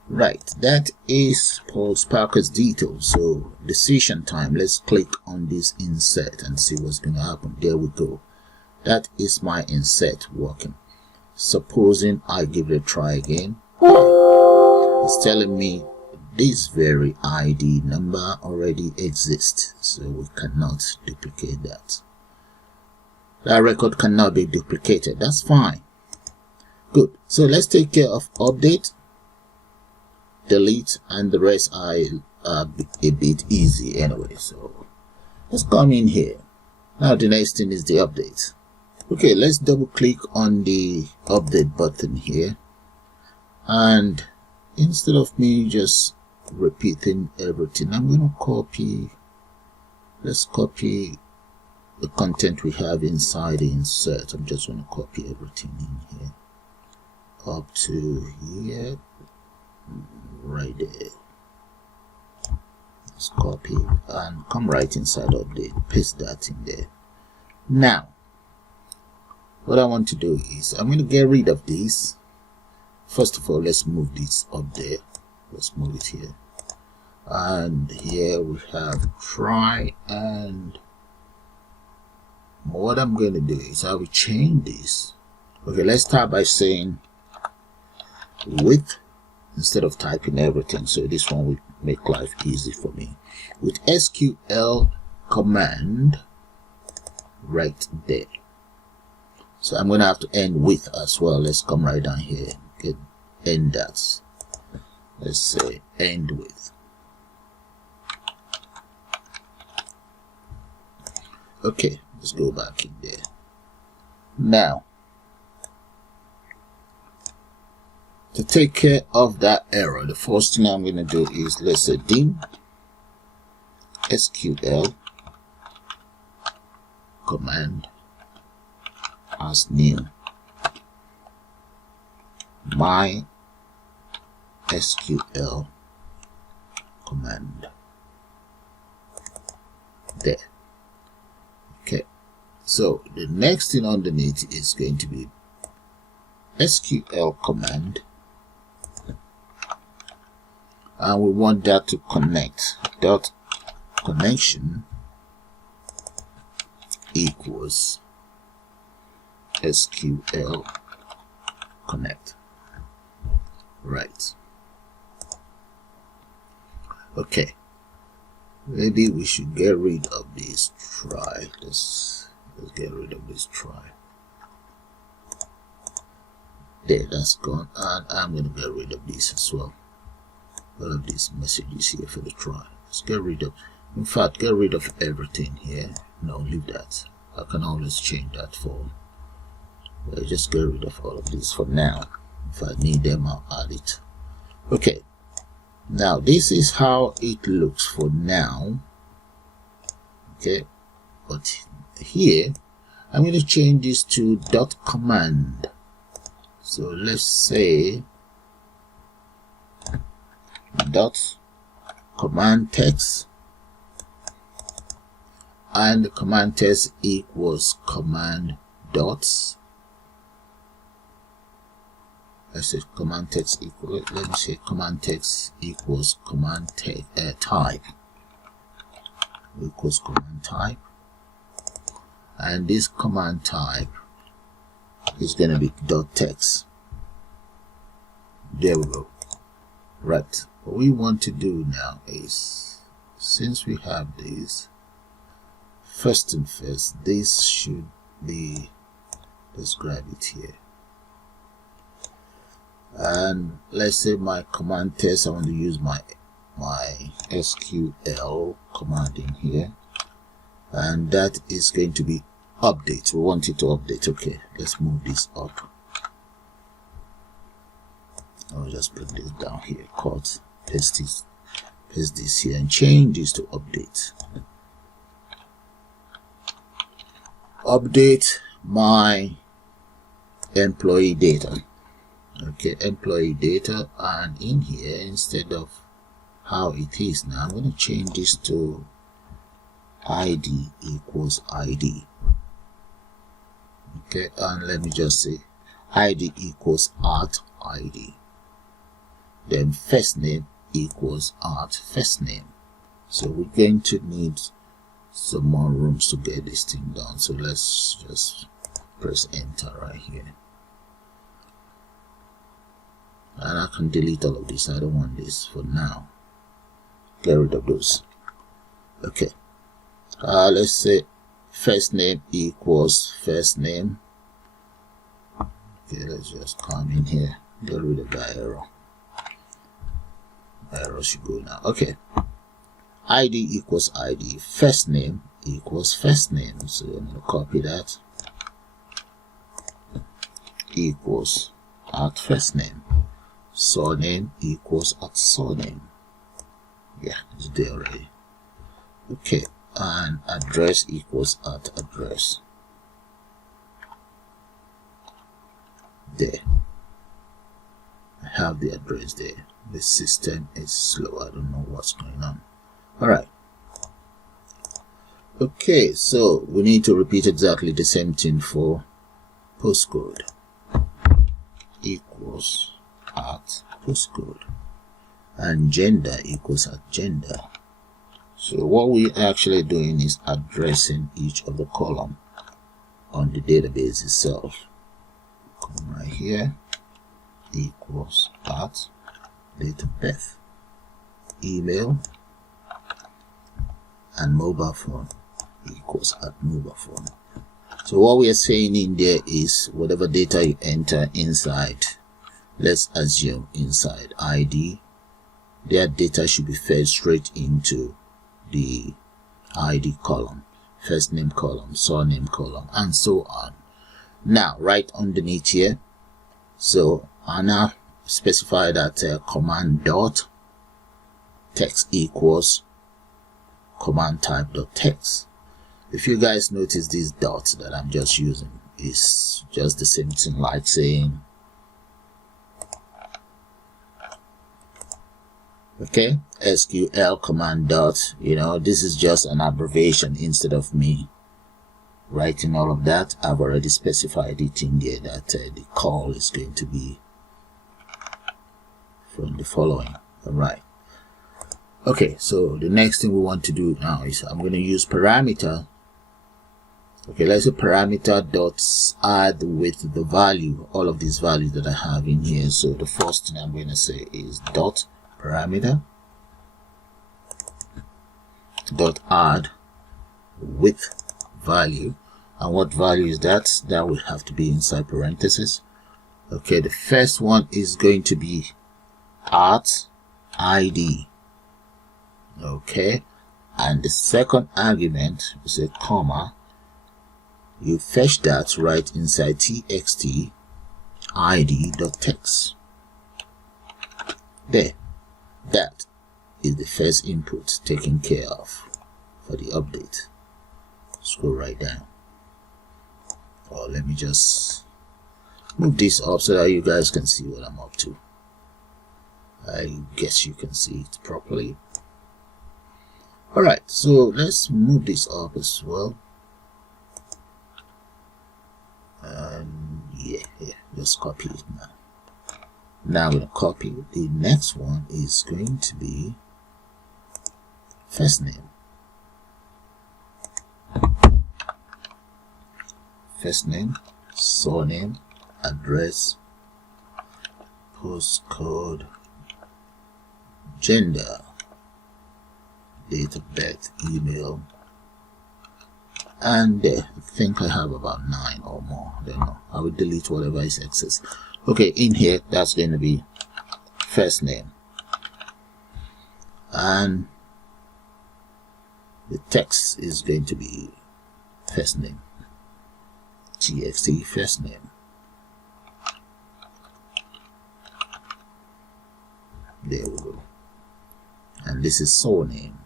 Right, that is Paul Parker's details. So decision time. Let's click on this insert and see what's going to happen. There we go. That is my insert working. Supposing I give it a try again, it's telling me this very ID number already exists, so we cannot duplicate that. That record cannot be duplicated. That's fine. Good. So let's take care of update, delete, and the rest are a bit easy anyway. So let's come in here. Now the next thing is the update. Okay, let's double click on the update button here, and instead of me just repeating everything, I'm going to copy. Let's copy the content we have inside the insert. I'm just going to copy everything in here up to here, right there. Let's copy and come right inside update, paste that in there. Now what I want to do is I'm going to get rid of this. First of all, let's move this up there. Let's move it here. And here we have try, and what I'm going to do is I will change this. Okay, let's start by saying with instead of typing everything. So this one will make life easy for me. With SQL command right there. So I'm going to have to end with as well. Let's come right down here. Get end that. Let's say end with. Okay, let's go back in there. Now, to take care of that error, the first thing I'm going to do is let's say dim SQL command as new MySql command there. Okay, so the next thing underneath is going to be SQL command, and we want that to connect dot connection equals SQL connect. Right. Okay. Maybe we should get rid of this try. Let's get rid of this try. There, that's gone. And I'm going to get rid of this as well. All of these messages here for the try. Let's get rid of, in fact, get rid of everything here. No, leave that. I can always change that for, just get rid of all of this for now. If I need them, I'll add it. Okay. Now, this is how it looks for now. Okay. But here, I'm going to change this to .command. So let's say .command text, and the command text equals command dots. Let's say command text equal. Let me say command text equals command type equals command type, and this command type is going to be .text. There we go. Right. What we want to do now is, since we have this, first and first, this should be, let's grab it here. And let's say my command text, I want to use my SQL command in here, and that is going to be update. We want it to update. Okay, let's move this up. I'll just put this down here. Cut, paste this here, and change this to update. Update my employee data. Okay, employee data, and in here, instead of how it is now, I'm going to change this to ID equals ID. Okay, and let me just say ID equals @ID. Then first name equals @first name. So we're going to need some more rooms to get this thing done. So let's just press enter right here. And I can delete all of this. I don't want this for now. Get rid of those. Okay. Let's say first name equals first name. Okay, let's just come in here. Get rid of that error. Error should go now. Okay. ID equals ID. First name equals first name. So I'm going to copy that. Equals @first name. Surname equals @surname. Yeah, it's there already. Okay, and address equals @address. There. I have the address there. The system is slow. I don't know what's going on. Alright. Okay, so we need to repeat exactly the same thing for postcode. Equals @postcode, and gender equals @gender. So what we're actually doing is addressing each of the column on the database itself. Come right here, equals @date of birth, email, and mobile phone equals @mobile phone. So what we are saying in there is whatever data you enter inside, let's assume inside ID, their data should be fed straight into the ID column, first name column, surname column, and so on. Now, right underneath here, so I now specify that command dot text equals command type dot text. If you guys notice these dots that I'm just using, is just the same thing like saying, okay, SQL command dot, you know, this is just an abbreviation. Instead of me writing all of that, I've already specified it in there that the call is going to be from the following. All right. Okay, so the next thing we want to do now is I'm going to use parameter. Okay, let's say parameter dot add with the value, all of these values that I have in here. So the first thing I'm going to say is dot parameter dot add with value. And what value is that? That will have to be inside parentheses. Okay, the first one is going to be at ID. Okay, and the second argument is a comma. You fetch that right inside txt id.text. There, that is the first input taken care of for the update. Scroll right down. Or let me just move this up so that you guys can see what I'm up to. I guess you can see it properly. Alright, so let's move this up as well. And yeah, just copy it now. Now I'm going to copy it. The next one is going to be first name. First name, surname, address, postcode, gender, date of birth, email, and I think I have about 9 or more. I don't know. I will delete whatever is excess. Okay, in here that's going to be first name, and the text is going to be first name, txt first name. There we go. And this is surname.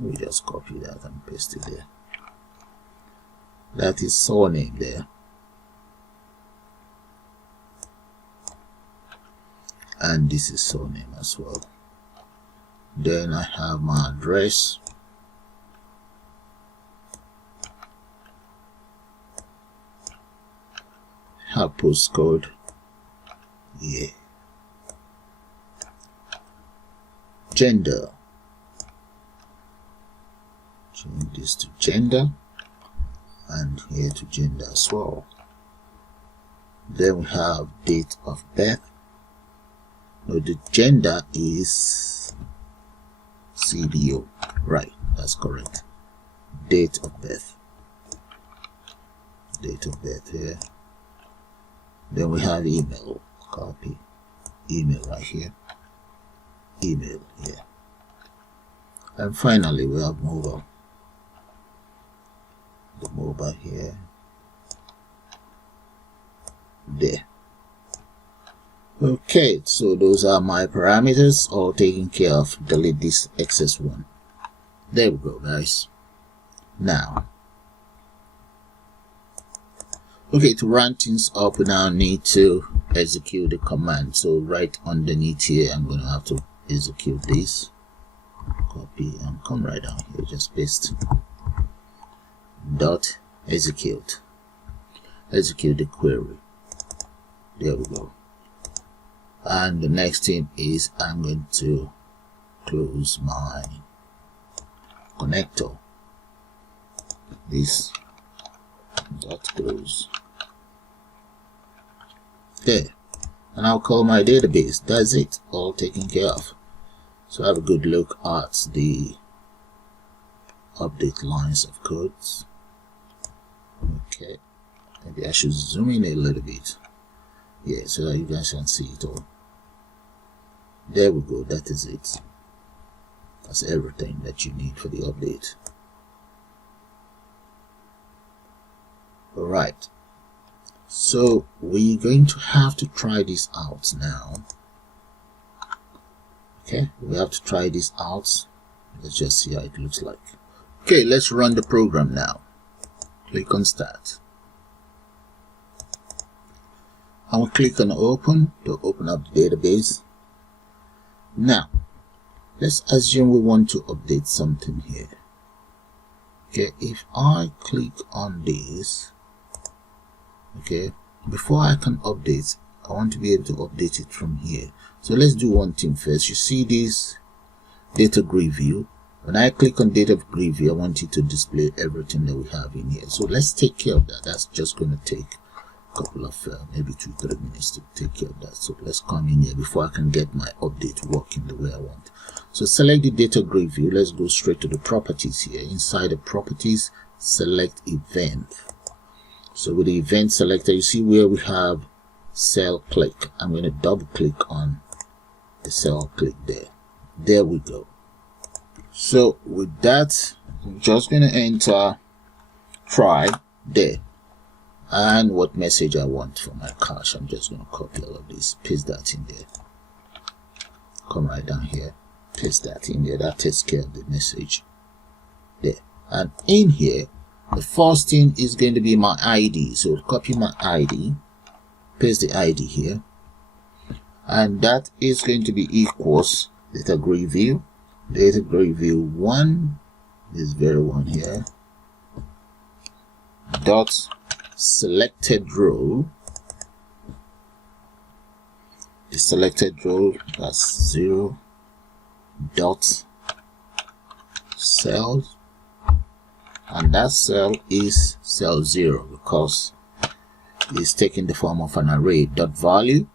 We just copy that and paste it there. That is surname there. And this is surname as well. Then I have my address. Have postcode. Yeah. Gender. Change this to gender. And here to gender as well. Then we have date of birth. No, the gender is CBO. Right, that's correct. Date of birth. Date of birth here. Then we have email. Copy. Email right here. Email here. And finally we have mobile. The mobile here. There. Okay, so those are my parameters all taken care of. Delete this excess one. There we go, guys. Now, okay, to run things up, we now need to execute the command. So right underneath here, I'm going to have to execute this. Copy and come right down here, just paste. Dot execute. Execute the query. There we go. And the next thing is I'm going to close my connector. This dot close. There. And I'll call my database. That's it. All taken care of. So have a good look at the update lines of codes. Okay. Maybe I should zoom in a little bit. Yeah, so that you guys can see it all. There we go, that is it. That's everything that you need for the update. Alright, so we're going to have to try this out now. Okay, we have to try this out. Let's just see how it looks like. Okay, let's run the program now. Click on start. I will click on open to open up the database. Now, let's assume we want to update something here. Okay, if I click on this, okay, before I can update, I want to be able to update it from here. So let's do one thing first. You see this data grid view. When I click on data grid view, I want it to display everything that we have in here. So let's take care of that. That's just going to take a couple of maybe 2-3 minutes to take care of that. So let's come in here before I can get my update working the way I want. So select the data grid view. Let's go straight to the properties here. Inside the properties, select event. So with the event selector, you see where we have cell click. I'm going to double click on the cell click there. There we go. So with that, I'm just going to enter try there, and what message I want for my cache. I'm just going to copy all of this, paste that in there, come right down here, paste that in there. That takes care of the message there. And in here, the first thing is going to be my ID. So copy my ID, paste the ID here, and that is going to be equals data grid view. Data grid view 1 is very one here, dot selected row. The selected row, that's 0 dot cells, and that cell is cell 0 because it's taking the form of an array. Dot value,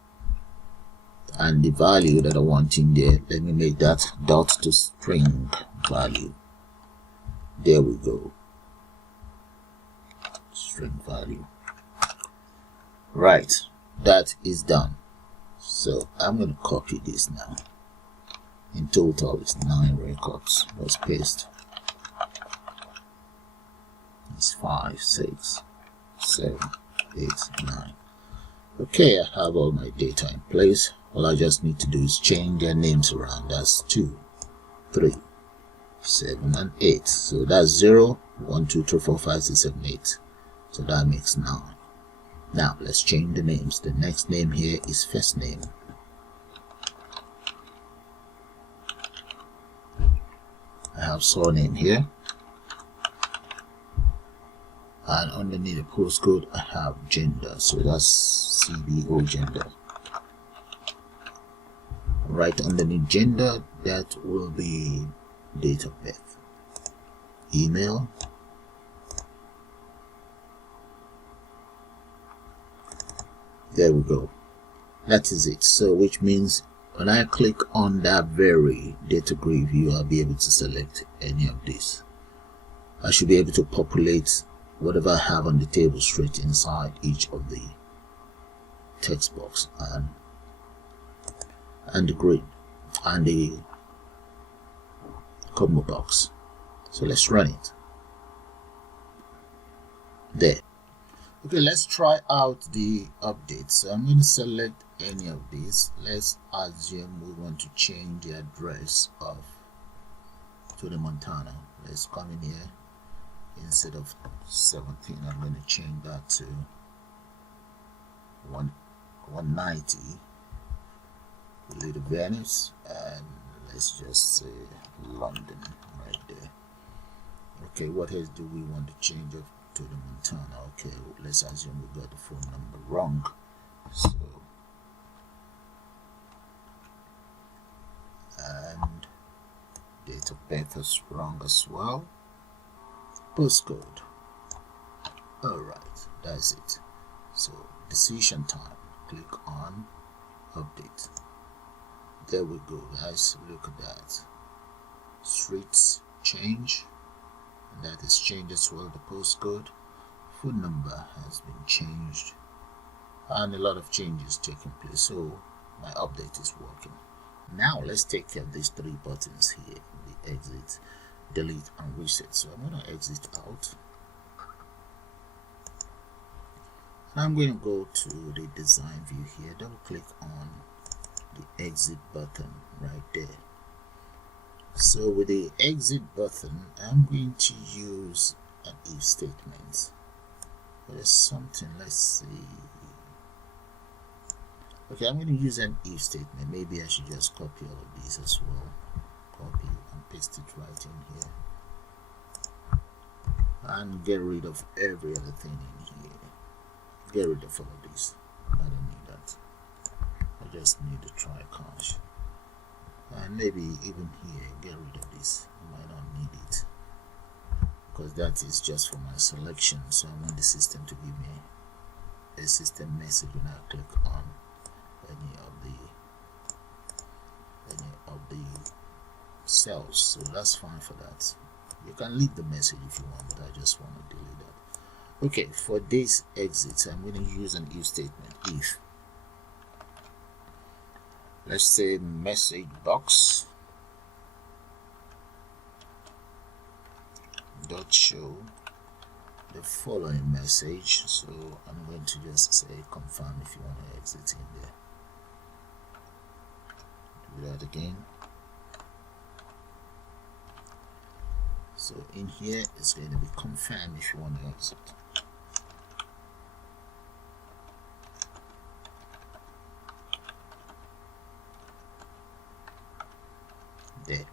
and the value that I want in there, let me make that dot to string value. There we go, string value. Right, that is done. So I'm going to copy this now. In total it's 9 records. Let's paste. It's 5, 6, 7, 8, 9. Okay, I have all my data in place. All I just need to do is change their names around. That's 2, 3, 7, and 8. So that's 0, 1, 2, 3, 4, 5, 6, 7, 8. So that makes 9. Now let's change the names. The next name here is first name. I have surname here. And underneath the postcode, I have gender. So that's CBO gender. Right underneath gender, that will be date of birth. Email. There we go. That is it. So which means when I click on that very data grid view, I'll be able to select any of this. I should be able to populate whatever I have on the table straight inside each of the text box and the grid and the combo box. So let's run it. There. Okay, let's try out the update. So I'm going to select any of these. Let's assume we want to change the address of to the Montana. Let's come in here. Instead of 17, I'm going to change that to 190. Little Venice, and let's just say London right there. Okay, what else do we want to change up to the Montana? Okay, let's assume we got the phone number wrong. So, and date of birth is wrong as well. Postcode. Alright, that's it. So decision time, click on update. There we go, guys. Look at that. Streets change, and that is changed as well. The postcode, phone number has been changed, and a lot of changes taking place. So my update is working. Now let's take care of these 3 buttons here: the exit, delete, and reset. So I'm going to exit out. And I'm going to go to the design view here, double click on the exit button right there. So with the exit button, I'm going to use an if statement. There's something, let's see. Okay, I'm going to use an if statement. Maybe I should just copy all of these as well. Copy and paste it right in here. And get rid of every other thing in here. Get rid of all of this. I don't need that. I just need the try cache. and maybe even here get rid of this. I might not need it because that is just for my selection, so I want the system to give me a system message when I click on any of the cells. So that's fine for that. You can leave the message if you want, but I just want to delete that. Okay, for this exit I'm going to use an if statement. If, let's say, message box dot show the following message. So I'm going to just say confirm if you want to exit in there. Do that again. So in here it's going to be confirm if you want to exit. There.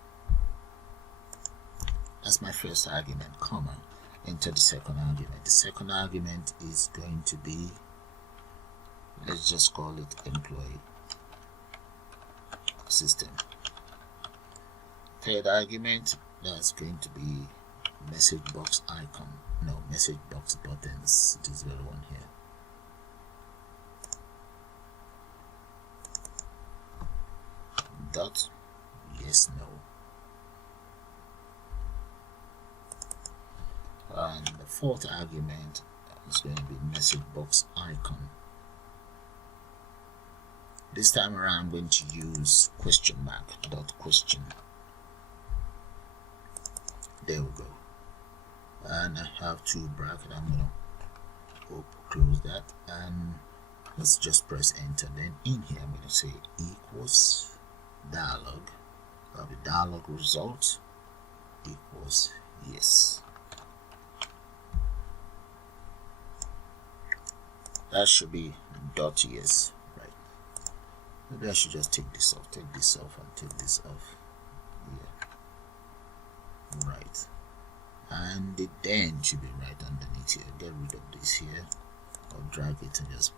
That's my first argument, comma. Enter the second argument. The second argument is going to be, let's just call it employee system. Third argument, that's going to be message box icon. No, message box buttons. This very one here. Dot yes, no. And the fourth argument is going to be message box icon. This time around I'm going to use question mark dot question. There we go. And I have two brackets. I'm going to close that, and let's just press enter. Then in here I'm going to say equals dialog. That'll be dialog result equals yes. That should be dot yes, right? Maybe I should just take this off, and take this off. Yeah, right. And the then should be right underneath here. Get rid of this here, or drag it and just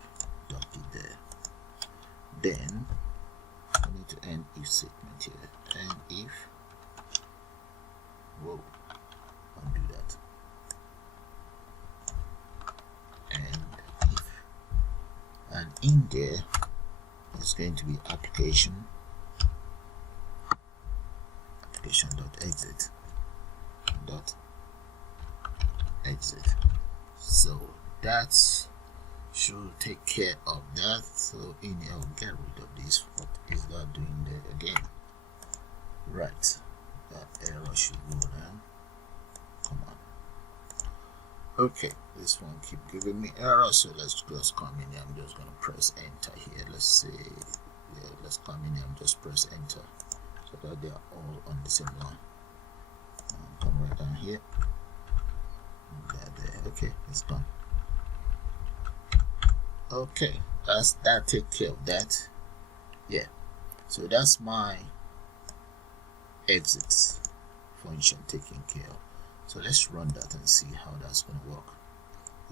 dump it there. Then I need to end if statement here. End if. Whoa, undo that. And and in there is going to be application dot exit. So that should take care of that. So in here, I'll get rid of this. What is that doing there again? Right, that error should go down. Come on. Okay, this one keep giving me error, so let's just come in here. I'm just going to press enter here. Let's say, yeah, let's come in here and just press enter so that they are all on the same line. Come right down here. There. Okay, it's done. Okay, that take care of that. Yeah, so that's my exits function taken care of. So let's run that and see how that's going to work.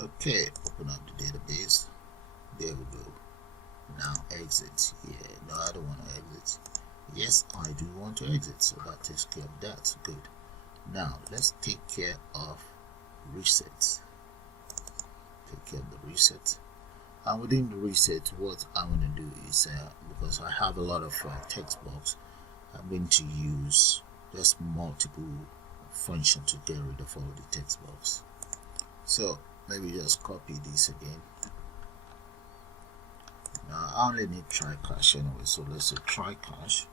Okay, open up the database. There we go. Now exit. Yeah, no, I don't want to exit. Yes, I do want to exit, so that takes care of that. Good. Now let's take care of reset. Take care of the reset. And within the reset, what I'm going to do is, because I have a lot of text box, I'm going to use just multiple function to get rid of all the text box. So maybe just copy this again. Now I only need try cache anyway, so let's say try cache.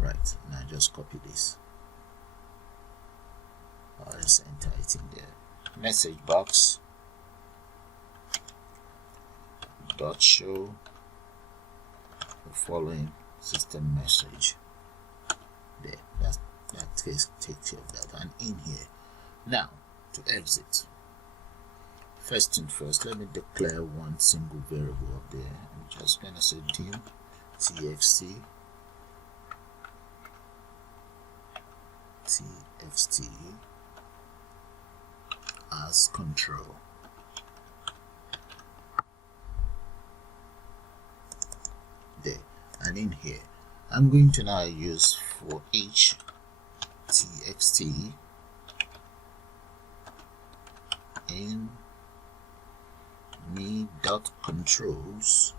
Right, now just copy this. Let's enter it in there. Message box dot show the following system message. There, that takes care of that. And in here, now to exit, first thing first, let me declare one single variable up there. I'm just gonna say dim txt as control. There, and in here I'm going to now use for each txt in me.controls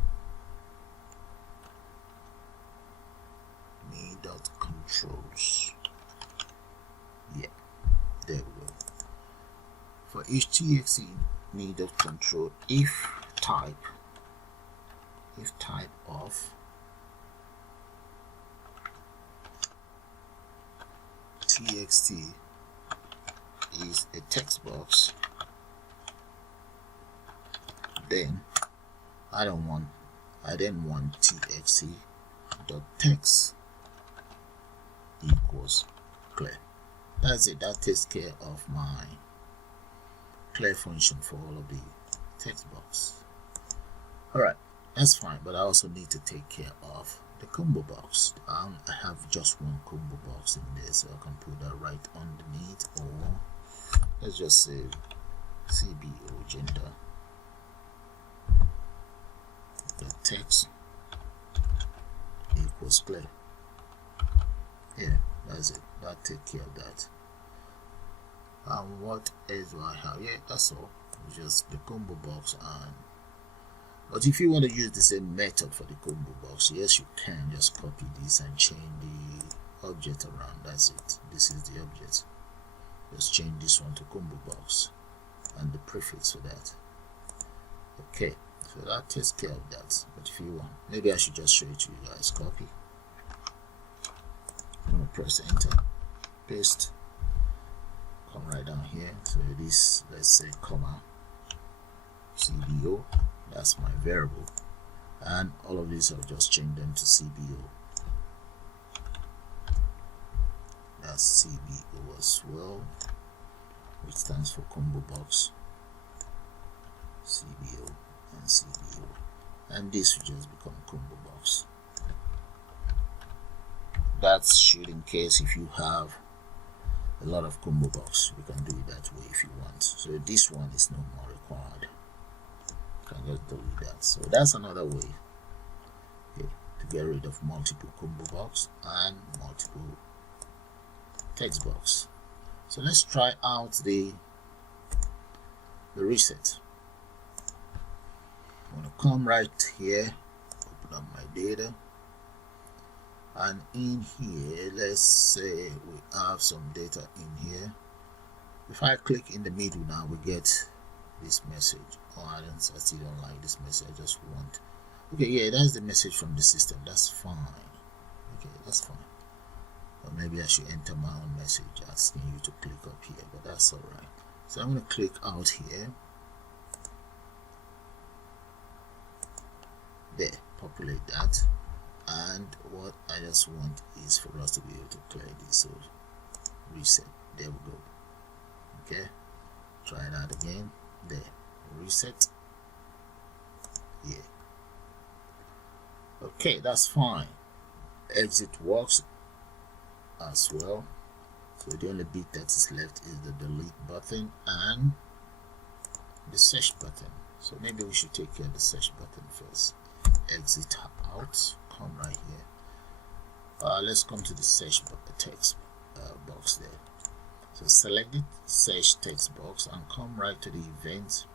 yeah, there we go. For each txt me.control if type of txt is a text box, then I then want txt dot text equals clear. That's it. That takes care of my clear function for all of the text box. Alright, that's fine, but I also need to take care of the combo box. I have just one combo box in there, so I can put that right underneath, or let's just say CBO gender the text equals clear. Yeah, that's it. That take care of that. What else do I have? Yeah, that's all. It's just the combo box. But if you want to use the same method for the combo box, yes, you can just copy this and change the object around. That's it. This is the object. Just change this one to combo box and the prefix for that. Okay, so that takes care of that. But if you want, maybe I should just show it to you guys. Copy. I'm gonna press enter, paste, come right down here. So this, let's say comma CBO, that's my variable, and all of these I'll just change them to CBO. That's CBO as well, which stands for combo box, CBO and CBO, and this will just become combo box. That's should in case if you have a lot of combo box, you can do it that way if you want. So this one is no more required. You can just delete that. So that's another way, okay, to get rid of multiple combo box and multiple text box. So let's try out the reset. I'm going to come right here, open up my data, and in here, let's say we have some data in here. If I click in the middle now, we get this message. Oh, I still don't like this message. I just want, okay, yeah, that's the message from the system. That's fine. Okay, that's fine. Or maybe I should enter my own message asking you to click up here, but that's all right. So I'm going to click out here. There, populate that. And what I just want is for us to be able to clear this. So reset. There we go. Okay, try that again. There, reset. Yeah. Okay, that's fine. Exit works as well. So the only bit that is left is the delete button and the search button. So maybe we should take care of the search button first. Exit out. Come right here. Let's come to the search text box there. So select the search text box and come right to the event.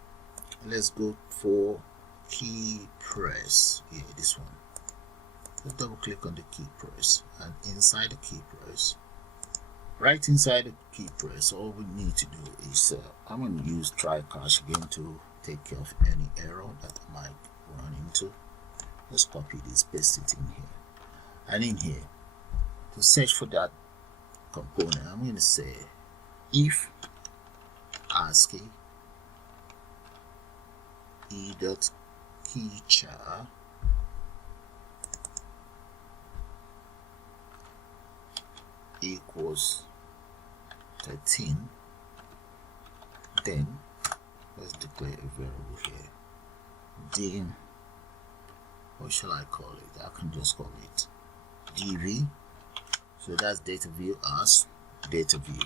Let's go for key press. Yeah, this one. Let's double click on the key press, and inside the key press, right inside the key press, all we need to do is I'm going to use try catch again to take care of any error that I might run into. Let's copy this, paste it in here, and in here to search for that component, I'm going to say if ASCII e.keychar equals 13, then let's declare a variable here. Then what shall I call it? I can just call it dv. So that's data view as data view.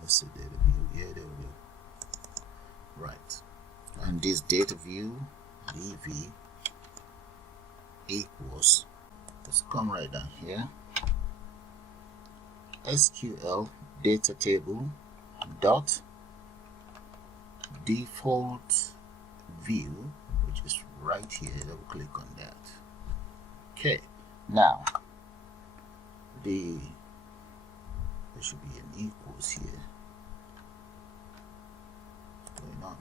Let's say data view. Yeah, there we go. Right. And this data view dv equals, let's come right down here, SQL data table dot default view, which is right here. Double click on that. Okay, now there should be an equals here. What's going on?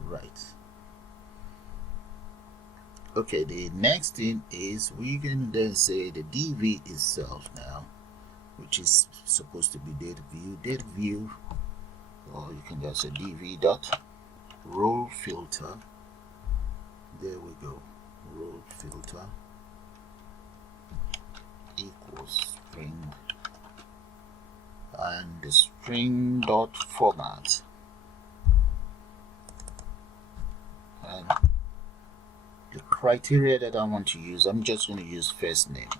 Right. Okay, the next thing is we can then say the DV itself now, which is supposed to be data view, or you can just say DV dot role filter. There we go, role filter equals string, and the string dot format, and the criteria that I want to use, I'm just going to use first name.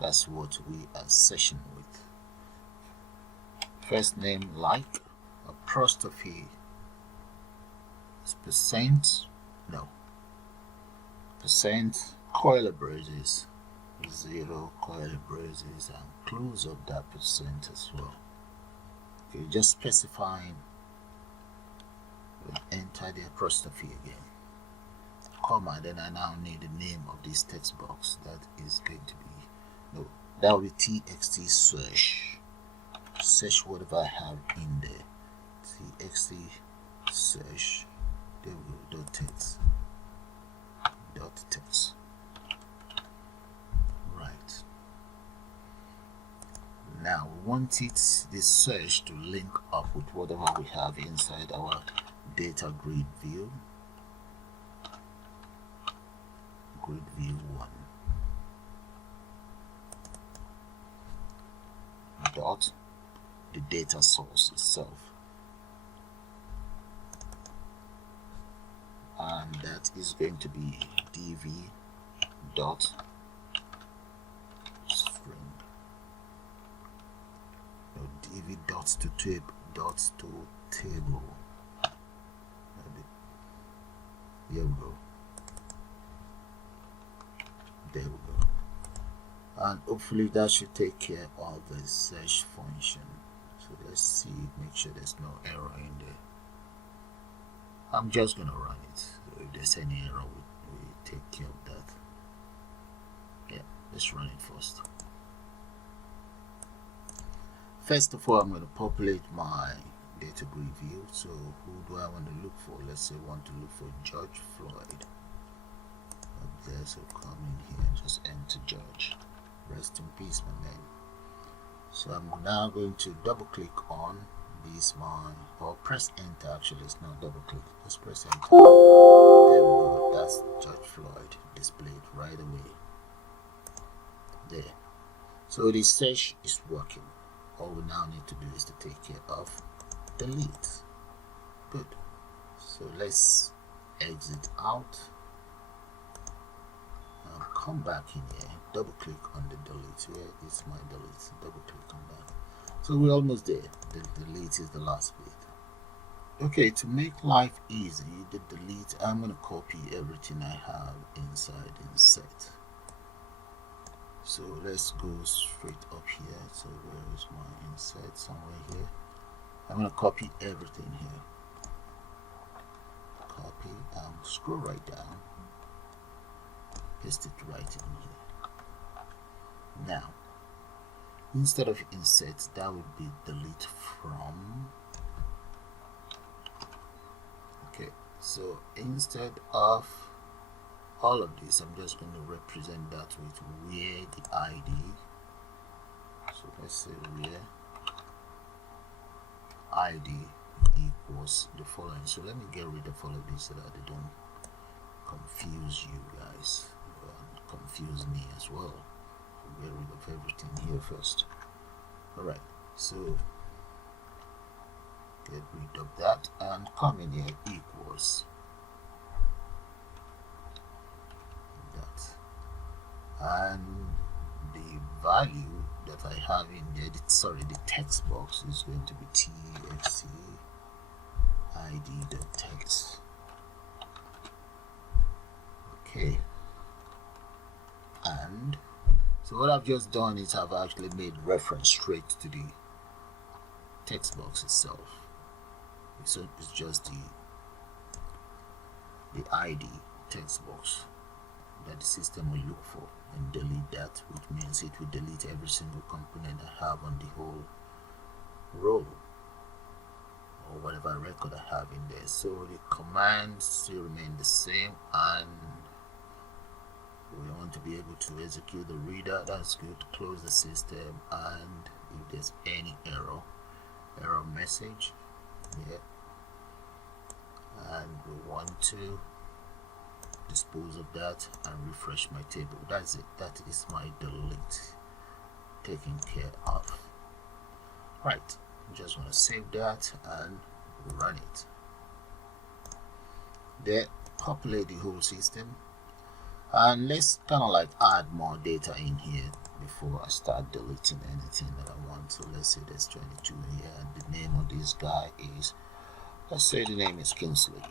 That's what we are session with. First name like apostrophe percent coil braces 0 coil braces, and close up that percent as well. Okay, just specifying, enter the apostrophe again, comma, then I now need the name of this text box. That is going to be, that will be txt search whatever I have in there, txt search, there we go, dot text. Right, now we want this search to link up with whatever we have inside our data grid view, grid view 1 dot the data source itself, and that is going to be dv dot string, dv dots to table. Here we go. There we go. And hopefully that should take care of the search function. So let's see, make sure there's no error in there. I'm just gonna run it. So if there's any error, we take care of that. Yeah, let's run it first. First of all, I'm going to populate my data grid view. So who do I want to look for? Let's say I want to look for George Floyd up there. So come in here and just enter George. Rest in peace, my man. So I'm now going to double click on this or press enter. Actually, it's not double click, just press enter. There we go, that's George Floyd displayed right away there. So the search is working. All we now need to do is to take care of delete. Good. So let's exit out and come back in here, double click on the delete. Where is my delete? Double click on that. So we're almost there. The delete is the last bit. Okay, to make life easy, the delete, I'm going to copy everything I have inside insert. So let's go straight up here. So where is my insert? Somewhere here. I'm going to copy everything here. Copy and scroll right down. Paste it right in here. Now, instead of insert, that would be delete from. Okay, so instead of all of this, I'm just going to represent that with where the ID. So let's say where ID equals the following. So let me get rid of all of this so that they don't confuse you guys, confuse me as well. So get rid of everything here first. Alright, so get rid of that and come in here equals that, and the value that I have in there, the text box is going to be txt id.text. Okay, and so what I've just done is I've actually made reference straight to the text box itself. So it's just the ID text box that the system will look for and delete that, which means it will delete every single component I have on the whole row or whatever record I have in there. So the commands still remain the same, and we want to be able to execute the reader. That's good. Close the system, and if there's any error message here, and we want to dispose of that and refresh my table. That's it. That is my delete taken care of. Right, just want to save that and run it. There, populate the whole system, and let's kind of like add more data in here before I start deleting anything that I want. So let's say there's 22 here, and the name of this guy is, let's say the name is Kingsley.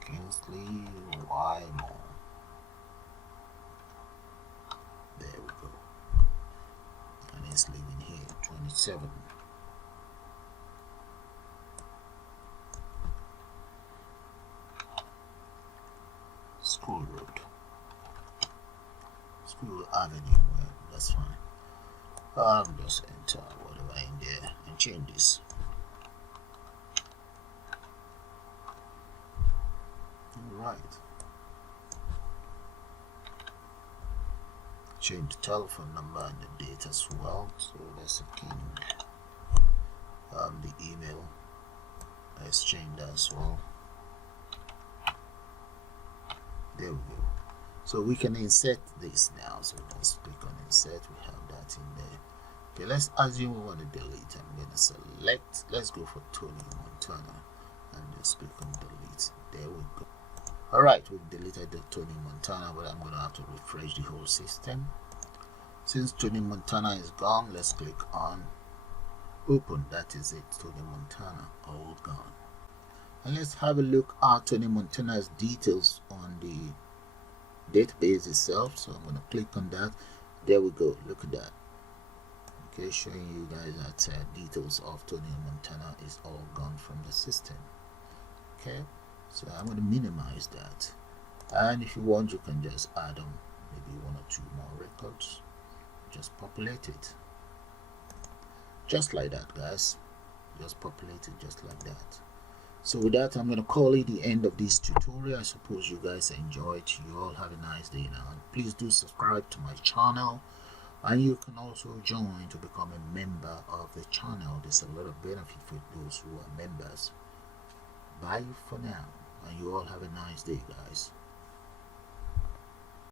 Kingsley Wymo. There we go. And he's living here, 27. School Road. School Avenue, well, that's fine. Just enter whatever in there and change this. Alright. Change the telephone number and the date as well. So that's a King. The email. Let's change that as well. There we go. So we can insert this now. So let's click on insert. We have that in there. Okay, let's assume we want to delete. I'm going to select. Let's go for Tony Montana and just click on delete. There we go. Alright, we've deleted the Tony Montana, but I'm going to have to refresh the whole system. Since Tony Montana is gone, let's click on open. That is it, Tony Montana, all gone. And let's have a look at Tony Montana's details on the database itself. So I'm going to click on that. There we go, look at that. Okay, showing you guys that details of Tony Montana is all gone from the system. Okay. So I'm going to minimize that, and if you want, you can just add on maybe 1 or 2 more records. Just populate it just like that, guys. Just populate it just like that. So with that, I'm going to call it the end of this tutorial. I suppose you guys enjoyed. You all have a nice day now, and please do subscribe to my channel, and you can also join to become a member of the channel. There's a lot of benefit for those who are members. Bye for now, and you all have a nice day, guys.